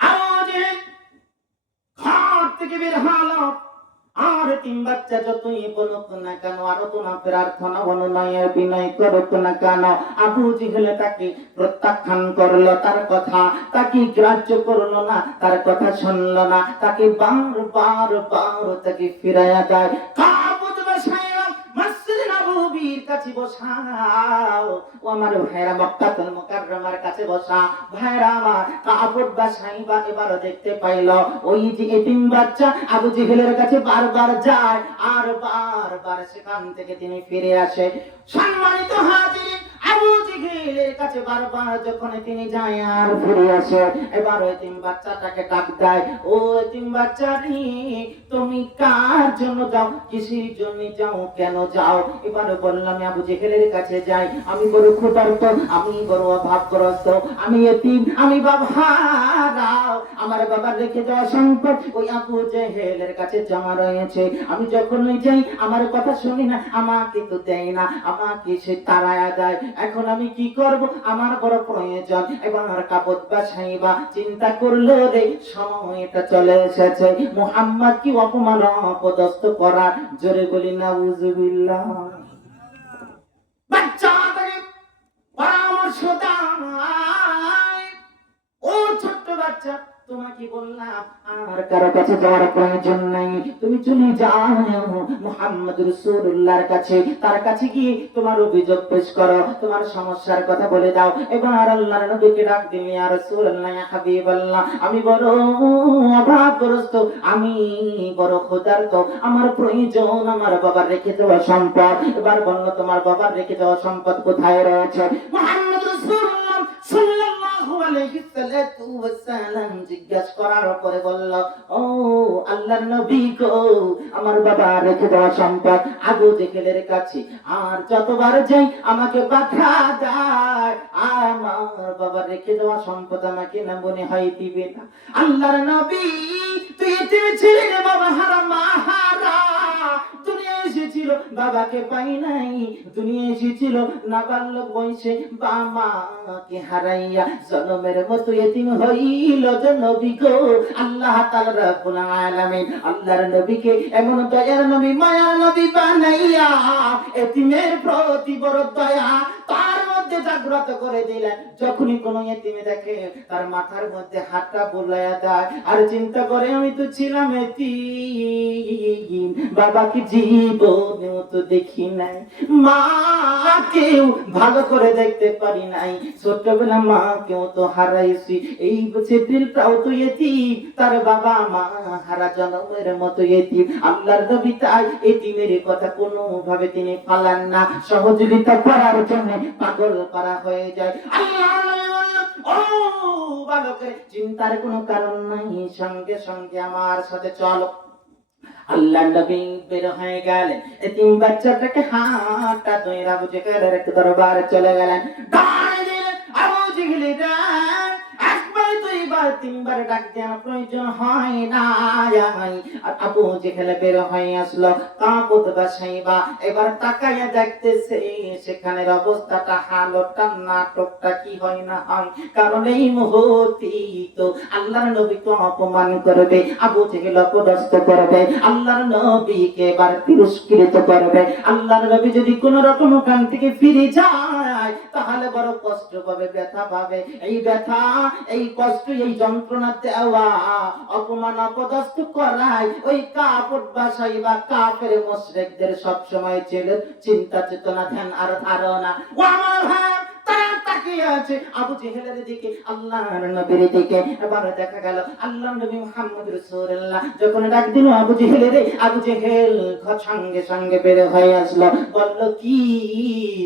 আবু জেহেল ঘর থেকে বের হলো, আর তিন বাচ্চা যতই বলুক না কেন, আরো তোমার প্রার্থনা অনুনয়ের বিনয় করুক না কেন, আবু জেহেল তাকে প্রত্যাখ্যান করলো, তার কথা তাকে গ্রাহ্য করলো না, তার কথা শুনলো না, তাকে বার তাকে ফিরাইয়া দেয়। কাবুত বসাইয়া মসজিদে নববীর কাছে বসাও, ও আমার ভাইরা মক্কাতুল মুকাররমার কাছে বসা, ভাইরা আমার কাবুত বসাইবা। এবার দেখতে পাইল ওই যে এতিম বাচ্চা আবু জেহেলের কাছে বারবার যায়, আর বারবার সেখান থেকে তিনি ফিরে আসে। সম্মানিত হাজিরিন, আবু জেহেলের কাছে বারবার যখন তিনি যায় আর ফিরে আসে, এবার এতিম বাচ্চাটাকে ডাক দেয়, ও এতিম বাচ্চাটি, তুমি কার জন্য যাও, কিসের জন্য যাও, কেন যাও? এবারে বললাম আবু জেহেলের কাছে যাই, আমি বড় ক্ষুধার্ত, আমি বড় অভাবগ্রস্ত, আমি এতিম, আমি বাবারা, আমার বাবার রেখে যাওয়া সম্পদ ওই আবু জেহেলের কাছে জমা রয়েছে। আমি যখনই যাই আমার কথা শুনি না, আমাকে তো দেয় না, আমাকে সে তাড়ায়া দেয়। এখন আমি কি করব? আমার বড় প্রয়োজন। এবার কাপড় বাছাইবা চিন্তা করলো রে, সময়টা চলে এসেছে মুহাম্মদ কি অপমান অপদস্থ করার। জোরে বলি নাউজুবিল্লাহ। বাচ্চাটাকে পরামর্শ দাও, ও ছোট্ট বাচ্চা, তোমাকে বললাম আর কারো কাছে যাওয়ার প্রয়োজন নাই, তুমি চলে যাও মুহাম্মদ রাসূলুল্লাহর কাছে, তার কাছে গিয়ে তোমার অভিযোগ পেশ করো, তোমার সমস্যার কথা বলে দাও। এবার আল্লাহর নবীকে ডাক দিলেন, ইয়া রাসূলুল্লাহ, ইয়া হাবিবাল্লাহ, আমি বড় অভাবগ্রস্ত, আমি বড় ক্ষুধার্ত, আমার প্রয়োজন আমার বাবার রেখে যাওয়া সম্পদ। এবার বলল, তোমার বাবার রেখে যাওয়া সম্পদ কোথায় রয়েছে? মুহাম্মদ রাসূলুল্লাহ সাল্লাল্লাহু আলাইহি ওয়াসাল্লাম জিজ্ঞাসা করার পরে বলল, ও আল্লাহর নবী গো, আমার বাবা রেখে দেওয়া সম্পদ আবু জেহেলের কাছে, আর যতবার যাই আমাকে বাধা দেয়, আমার বাবা রেখে দেওয়া সম্পদ আমাকে না মনে হয় দিবে না। আল্লাহর নবী, তুই এতিম ছিলি রে বাবা, হারা মা হারা, দুনিয়া এসেছিল বাবাকে পাই নাই, দুনিয়া এসেছিল নাবালক বয়সে বাবাকে হারাইয়া জনমের মতো এতিম হইল যে নবী গো। আল্লাহ তাআলা রাব্বুল আলামিন আল্লাহর নবীকে এমন দয়ার নবী, মায়ার নবী বানাইয়া এতিমের প্রতি বড় দয়া তার মধ্যে জাগ্রত করে দিলেন। যখনই কোনো এতিমে দেখে তার মাথার মধ্যে হাতটা বুলাইয়া দেয় আর চিন্তা করে, আমি তো ছিলাম এতিম, বাবাকে জীবনেও তো দেখি নাই, মাকেও ভালো করে দেখতে পারি নাই, ছোটবেলা মাকেও তো হারাইছি, এই ছেলেটাও তো এতিম, তার বাবা মা হারা জনমের মতো এতিম। আল্লাহর নবী তাই এতিমের কথা কোনো ভাবে তিনি ফালান না, সহযোগিতা করার জন্য পাগল করা হয়ে যায়। ও বালকের চিন্তার কোনো কারণ নাই, সঙ্গে সঙ্গে আমার সাথে চলো। আল্লাহর নবী বের হয়ে গেলেন, এতিম বাচ্চাটাকে হাতটা ধরে আবু জেহেলের দরবারে চলে গেলেন। আবু জেহেল একবার দুইবার তিনবার ডাক দেওয়ার প্রয়োজন হয় না। আর আবু জেহেল বের হয়ে আসলো কাপড় বাছাইবা, এবার তাকাইয়া দেখতেছে সেখানের অবস্থাটা, হালতটা, নাটকটা কি হয় না হয়, কারণ এই মুহূর্তে তো আল্লাহর নবীকে অপমান করবে, আবু জেহেল অপদস্থ করবে, আল্লাহর নবীকে এবার তিরস্কৃত করবে। আল্লাহর নবী যদি কোন রকম ওখান থেকে ফিরে যায় তাহলে বড় কষ্ট পাবে, ব্যথা পাবে। এই ব্যথা, এই কষ্ট, এই যন্ত্রণা দেওয়া, অপমান অপদস্থ করাই ওই কাপড় বাসাই বা কাফের মুশরিকদের সব সময় ছিল চিন্তা চেতনা, ধ্যান আর ধারণা। ও আমার ভাই, তারা তাকিয়ে আছে আবু জেহেলের দিকে, আল্লাহর নবীর দিকে। এবার দেখা গেল আল্লাহর নবী মুহাম্মদ রাসূলুল্লাহ যখন ডাক দিল আবু জেহেলের, আবু জেহেল সঙ্গে সঙ্গে বের হয়ে আসলো, বলল, কি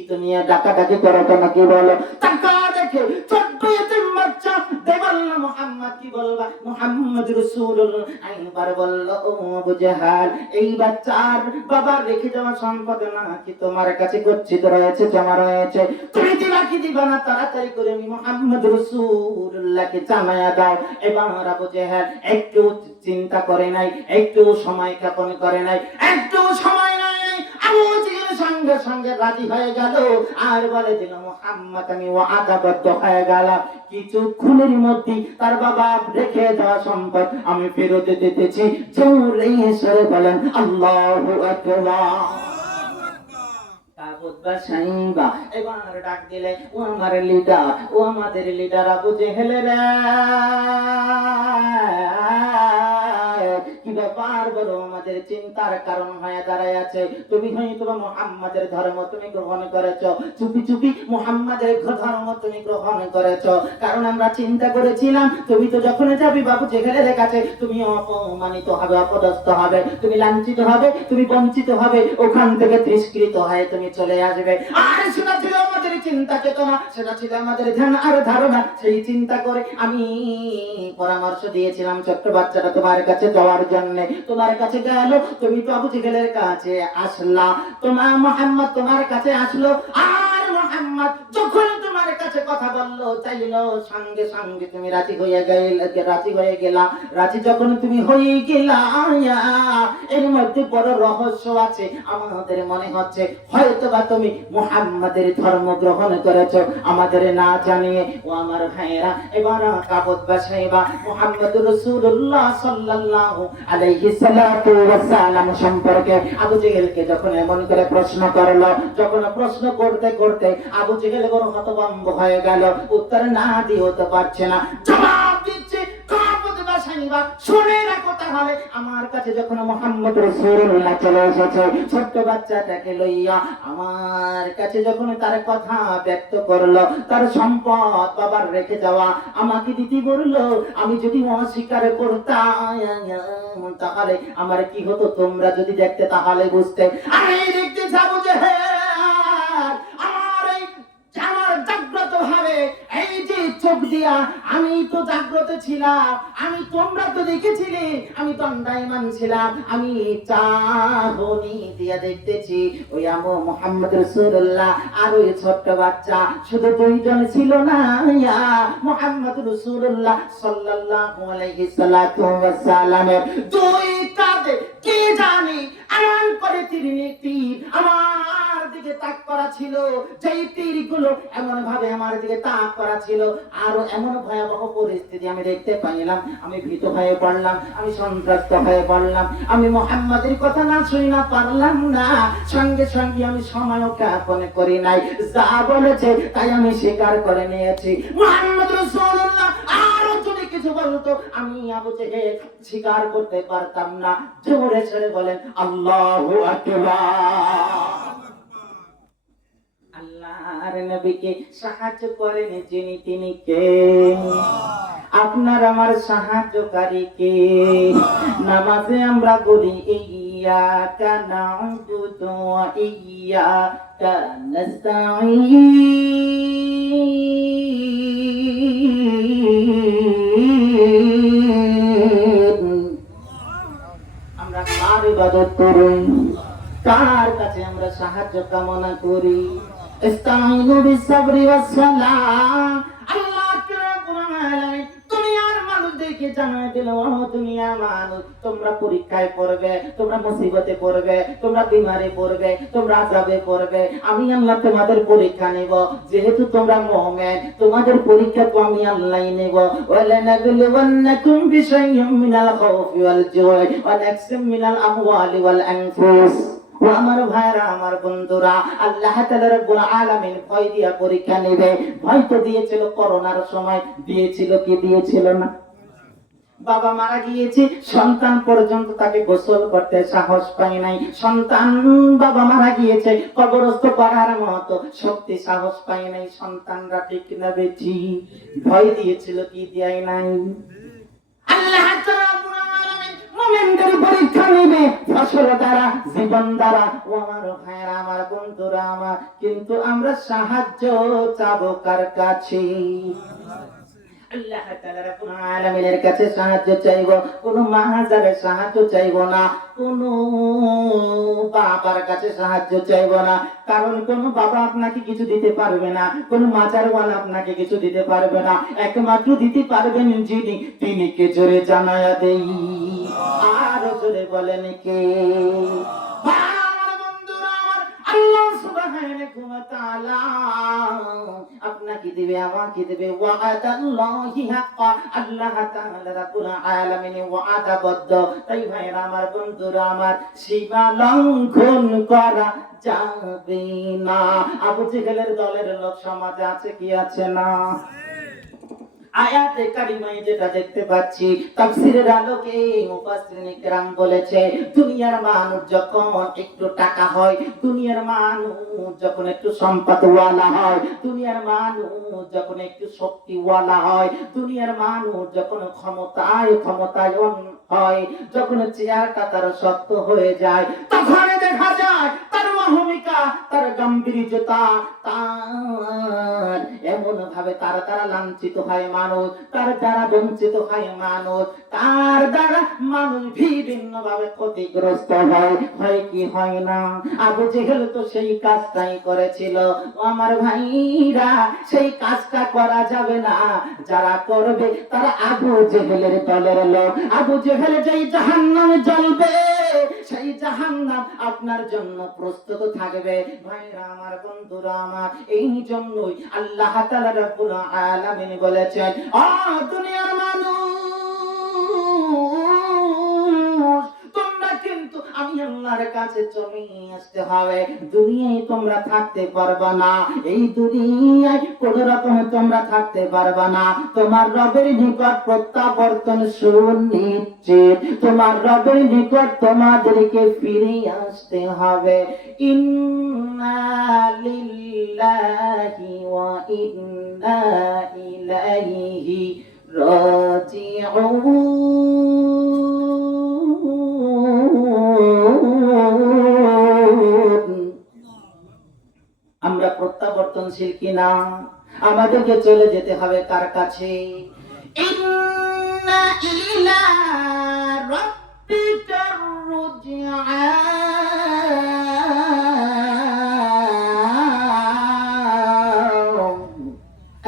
তুমি ডাকাডাকি করো কেন, কি বলো? টাকা দেখে ছোট্ট এতিম বাচ্চা দেবল্লা, মুহাম্মদ কি বলবা, মুহাম্মদ রাসূলুল্লাহ একবার বলল, ও আবু জেহেল, এই বাচ্চার বাবার রেখে যাওয়া সম্পদ নাকি তোমার কাছে গচ্ছিত রয়েছে, জমা রয়েছে, তুমি দিবা কি দিবা না, তাড়াতাড়ি করে আমি মুহাম্মদ রাসূলুল্লাহকে জানায়া দাও। এবার আবু জেহেল একটু চিন্তা করে নাই, একটু সময় যাপন করে নাই, একটু সময় নাই, আবু জেহেল সঙ্গে সঙ্গে রাজি হয়ে গেল আর বলে দিল, মুহাম্মদ আমি ওয়াদাবদ্ধ হয়ে গেলাম, কিছুক্ষণের মধ্যে তার বাবা রেখে যাওয়া সম্পদ আমি ফেরত দিতেছি। জোরে সরে বলেন আল্লাহু আকবার। এবার ডাক দিলে, ও আমার লিডার, ও আমাদের লিডার আবু জেহেলের, কি ব্যাপার বলো, আমাদের চিন্তার কারণ হয়ে দাঁড়ায় আছে, তুমি হয়তো মুহাম্মাদের ধর্ম তুমি গ্রহণ করেছো, চুপি চুপি মুহাম্মাদের ধর্ম তুমি গ্রহণ করেছো, কারণ আমরা চিন্তা করেছিলাম তুমি তো যখন যাবি বাবু জেহেলের কাছে তুমি অপমানিত হবে, অপদস্থ হবে, তুমি লাঞ্ছিত হবে, তুমি বঞ্চিত হবে, ওখান থেকে তিরস্কৃত হয়ে তুমি চলে আসবে। আর শোনা ছিল আমাদের চিন্তা চেতনা, সেটা ছিল আমাদের ধ্যান আর ধারণা। সেই চিন্তা করে আমি পরামর্শ দিয়েছিলাম ছোট্ট বাচ্চাটা তোমার কাছে যাওয়ার জন্য। তোমার কাছে গেল, তুমি তো আবু জেহেলের কাছে আসলা, তোমার মুহাম্মদ তোমার কাছে আসলো, আর মুহাম্মদ যখন তোমার কাছে কথা বললো চাইলো, সঙ্গে সঙ্গে তুমি রাজি হয়ে গেলা। রাজি যখন তুমি হয়ে গেলা, এর মধ্যে বড় রহস্য আছে। আমাদের মনে হচ্ছে হয়তোবা তুমি মুহাম্মাদের ধর্ম গ্রহণ করেছো আমাদের না জানিয়ে। ও আমার ভাইয়েরা, এবার কাবত বাসাইবা মুহাম্মদুর রাসূলুল্লাহ সাল্লাল্লাহু আলাইহি সাল্লাতু ওয়াস সালাম সম্পর্কে আবু জেহেলকে যখন এমন করে প্রশ্ন করলো, যখন প্রশ্ন করতে করতে আবু জেহেল বড় হতভম্ব হয়ে গেল, উত্তর না দিয়ে হতে পারছে না, জবাব দিচ্ছে কাবত বাসাইবা। শুনে রাখো তাহলে, আমার কাছে যখন মুহাম্মদ রাসূলুল্লাহ চলে এসেছে ছোট্ট বাচ্চাটাকে লইয়া, আমার কাছে যখন তার কথা ব্যক্ত করলো, তার সম্পদ বাবার রেখে যাওয়া আমাকে দিতে বললো, আমি যদি অস্বীকার করতাম তাহলে আমার কি হতো তোমরা যদি দেখতে তাহলে বুঝতে। আমি দেখতে যাবো যে আমার জাগ্রত ভাবে এই যে চোখ দিয়া আমি তো জাগ্রত ছিলাম, আমি তোমরা তো দেখেছিলে আমি দণ্ডায়মান ছিলাম, আমি চাহনি দিয়া দেখতেছি ওই আমো মুহাম্মদ রাসূলুল্লাহ আর ওই ছোট্ট বাচ্চা, শুধু দুইজন ছিল না, মুহাম্মদ রাসূলুল্লাহ সাল্লাল্লাহু আলাইহি সাল্লাতু ওয়াস সালামের দুই কাঁধে কে জানি এমন করে তীর আমার দিকে তাক করা ছিল, যেই তীরগুলো এমন ভাবে আমার দিকে তাক করা ছিল, আরো এমন ভয়াবহ পরিস্থিতি আমি দেখতে পাইলাম। আমি ভীত হয়ে পড়লাম, আমি সন্ত্রস্ত হয়ে পড়লাম, আমি মুহাম্মাদের কথা না শুনি না পারলাম না। সঙ্গে সঙ্গে আমি সময়ও জ্ঞাপন করি নাই, যা বলেছে তাই আমি স্বীকার করে নিয়েছি। মুহাম্মদ রাসূলুল্লাহ আরো যদি কিছু বলতো আমি আবু জেহেল স্বীকার করতে পারতাম না। জোরে সরে বলেন আল্লাহু আকবার। আল্লাহর নবীকে সাহায্য করেন যিনি, তিনি কে? আপনার আমার সাহায্যকারী কে? নামাজে আমরা বলি ইয়্যাকা না'বুদু ওয়া ইয়্যাকা নাস্তাঈন। আমরা কার ইবাদত করি? কার কাছে আমরা সাহায্য কামনা করি? ইস্তাঈনু বিস-সাবরি ওয়াস-সালাহ। আল্লাহ রাব্বুল আলামিন দুনিয়ার মানুষদেরকে জানায় দিল, ও দুনিয়ার মানুষ, তোমরা পরীক্ষায় পড়বে, তোমরা মুসিবতে পড়বে, তোমরা বিমারে পড়বে, তোমরা আযাবে পড়বে, আমি আল্লাহ তোমাদের পরীক্ষা নেব। যেহেতু তোমরা মুমিন, তোমাদের পরীক্ষা তো আমি আল্লাহই নেব। ওয়ালানাবলুওয়ান্নাকুম বিশাইইম মিনাল খাউফি ওয়াল জুই ওয়া নাকসিম মিনাল আমওয়ালি ওয়াল আনফুস। ও আমার ভাইরা, আমার বন্ধুরা, আল্লাহ তাআলা রাব্বুল আলামিন ভয় দিয়া পরীক্ষা নেবে। ভয় তো দিয়েছিল করোনার সময়, দিয়েছিল কি দিয়েছিল না? বাবা মারা গিয়েছে, সন্তান পর্যন্ত তাকে গোসল করতে সাহস পায় নাই। সন্তান বাবা মারা গিয়েছে, কবরস্থ করার মতো শক্তি সাহস পায় নাই। সন্তানরা ঠিক না বেঠি? ভয় দিয়েছিল কি দেয় নাই? আল্লাহ তাআলা মুমিনদের পরীক্ষা নেবে ফসল দ্বারা, জীবন দ্বারা। ও আমার ভাইরা, আমার বন্ধুরা আমার, কিন্তু আমরা সাহায্য চাবো কার কাছে? আল্লাহ তাআলা রাব্বুল আলামিনের কাছে সাহায্য চাইবো, কোন মাহাজারের সাহায্য চাইবো না, কোন বাবার কাছে সাহায্য চাইবো না। কারণ কোন বাবা আপনাকে কিছু দিতে পারবে না, কোন মাজারওয়ালা আপনাকে কিছু দিতে পারবে না। একমাত্র দিতে পারবেন যিনি, তিনি কে? জোরে জানায়া দেই, আর জোরে বলেন কে? আল্লাহ সুবহানাহু ওয়া তাআলা আপনাকে দিবে, আমাকে দিবে। ওয়াদাল্লাহি হাক্কা, আল্লাহ তাআলা রাব্বুল আলামিন ওয়াদাবদ্ধ। তাই ভাইরা আমার, বন্ধুরা আমার, সীমা লঙ্ঘন করা যাবে না। আবু জেহেলের দলের লোক সমাজে আছে কি আছে না? আয়াতে কারিমায় যেটা দেখতে পাচ্ছি, তাফসীরের আলোকে মুফাসসিরিন কিরাম বলেছে, দুনিয়ার মানুষ যখন একটু টাকা হয়, দুনিয়ার মানুষ যখন একটু সম্পদওয়ালা হয়, দুনিয়ার মানুষ যখন একটু শক্তিওয়ালা হয়, দুনিয়ার মানুষ যখন ক্ষমতায়ন হয়, যখন চেয়ারটা তার শক্ত হয়ে যায়, তখন দেখা যায় তার ভূমিকা, তার গাম্ভীর্যতা, তার এমন ভাবে তার দ্বারা লাঞ্ছিত হয় মানুষ, তার দ্বারা বঞ্চিত হয় মানুষ, তার দ্বারা মানুষ বিভিন্ন ভাবে ক্ষতিগ্রস্ত হয় কি হয় না? আবু জেহেল তো সেই কাজটাই করেছিল। আমার ভাইরা, সেই কাজটা করা যাবে না। যারা করবে তারা আবু জেহেলের দলের লোক। আবু জেহেল যেই জাহান্নামে জ্বলবে, সেই জাহান্নাম আপনার জন্য প্রস্তুত থাকবে। ভাইরা আমার, বন্ধুরা আমার, এই জন্যই আল্লাহ তাআলা রাব্বুল আলামিন বলেছেন, ও দুনিয়ার মানুষ, তোমরা কিন্তু আমি আল্লাহর কাছে চলে আসতে হবে। দুনিয়ায় তোমরা থাকতে পারবা না। এই দুনিয়ায় কোন রকমে তোমরা থাকতে পারবা না। তোমার রবের নিকট প্রত্যাবর্তন সুনিশ্চিত। তোমার রবের নিকট তোমাদেরকে ফিরে আসতে হবে। ইন্না লিল্লাহি ওয়া ইন্না ইলাইহি রাজিউন। আমরা প্রত্যাবর্তনশীল কিনা? আমাদেরকে চলে যেতে হবে কার কাছে? ইন্না ইলা রাব্বিকার রুজআন।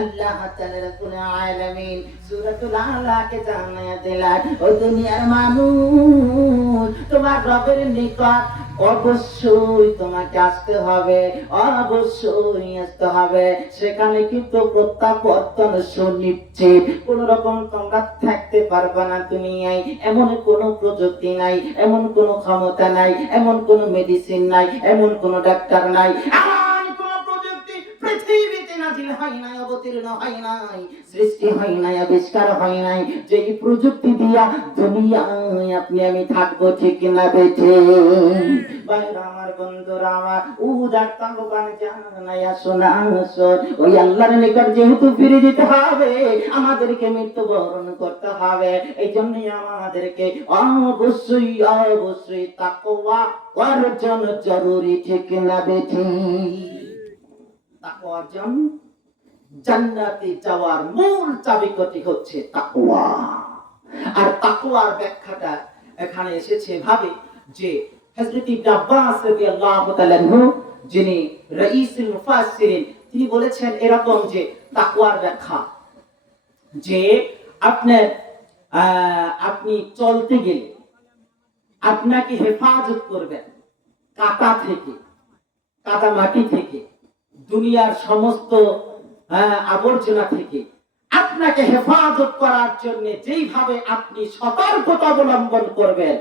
আল্লাহ তাআলা রাব্বুল আলামিন সূরাতুল আলাকে জানিয়ে দিলেন, ও দুনিয়ার মানুষ, তোমার রবের নিকট অবশ্যই তোমাকে আসতে হবে, অবশ্যই আসতে হবে। সেখানে কিন্তু প্রত্যাবর্তন সুনিশ্চিত। কোন রকম তোমরা থাকতে পারবে না দুনিয়ায়। এমন কোন প্রযুক্তি নাই, এমন কোন ক্ষমতা নাই, এমন কোন মেডিসিন নাই, এমন কোন ডাক্তার নাই, এমন কোন প্রযুক্তি পৃথিবীতে নাজিল হয় নাই, অবতীর্ণ হয় নাই, সৃষ্টি হয় নাই, আবিষ্কার হয় নাই, যে প্রযুক্তি দিয়া দুনিয়ায় আপনি আমি থাকবো, ঠিক না বেঠে? ভাইরা আমার, বন্ধুরা আমার, উদার তাহবান জানাইয়া শোনা আসর, ওই আল্লাহর নিকট যেহেতু ফিরে যেতে হবে, আমাদেরকে মৃত্যুবরণ করতে হবে। এই জন্যই আমাদেরকে অবশ্যই অবশ্যই তাকওয়া অর্জন জরুরি, ঠিক না বেঠে? তাকওয়া অর্জন জান্নাতে যাওয়ার মূল চাবিকাঠি হচ্ছে তাকওয়া। আর তাকওয়ার ব্যাখ্যাটা এখানে এসেছে ভাবে যে হযরত ইবনে আব্বাস রাদিয়াল্লাহু তাআলা আনহু, যিনি রাইসুল মুফাসসিরিন, তিনি বলেছেন এরকম যে তাকওয়ার ব্যাখ্যা যে আপনি চলতে গেলে আপনাকে হেফাজত করবেন কাঁটা থেকে, কাদা মাটি থেকে, দুনিয়ার সমস্ত আবর্জনা থেকে। আপনাকে হেফাজত করার জন্য যেইভাবে আপনি সতর্কতা অবলম্বন করবেন,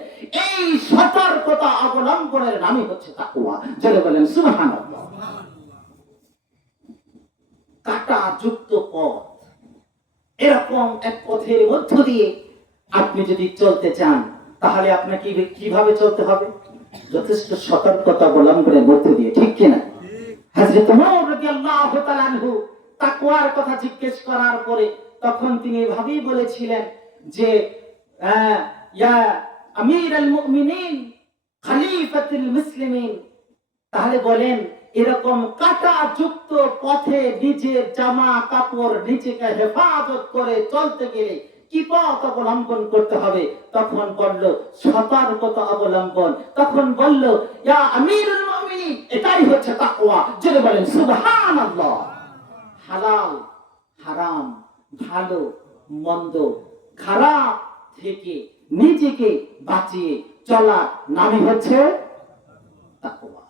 এই সতর্কতা অবলম্বনের নামই হচ্ছে তাকওয়া। যারা বলেন সুবহানাল্লাহ। কাঁটা যুক্ত পথ, এরকম এক পথের মধ্য দিয়ে আপনি যদি চলতে চান, তাহলে আপনাকে কিভাবে চলতে হবে? যথেষ্ট সতর্কতা অবলম্বনের মধ্য দিয়ে, ঠিক কিনা? হযরত ওমর রাদিয়াল্লাহু তাআলা আনহু তাকওয়ার কথা জিজ্ঞেস করার পরে তখন তিনি এভাবেই বলেছিলেন যে ইয়া আমিরুল মুমিনিন, খলিফাতুল মুসলিমিন। তাহলে বলেন, এরকম কাঁটা যুক্ত পথে নিজের জামা কাপড় নিজেকে হেফাজত করে চলতে গেলে কি পথ অবলম্বন করতে হবে? তখন বলল সতর্কতা অবলম্বন। তখন বলল ইয়া আমিরুল মুমিনিন, এটাই হচ্ছে তাকওয়া। যারা বলেন সুবহানাল্লাহ। হালাল হারাম, ভালো মন্দ, খারাপ থেকে নিজেকে বাঁচিয়ে চলার নামই হচ্ছে তাকওয়া।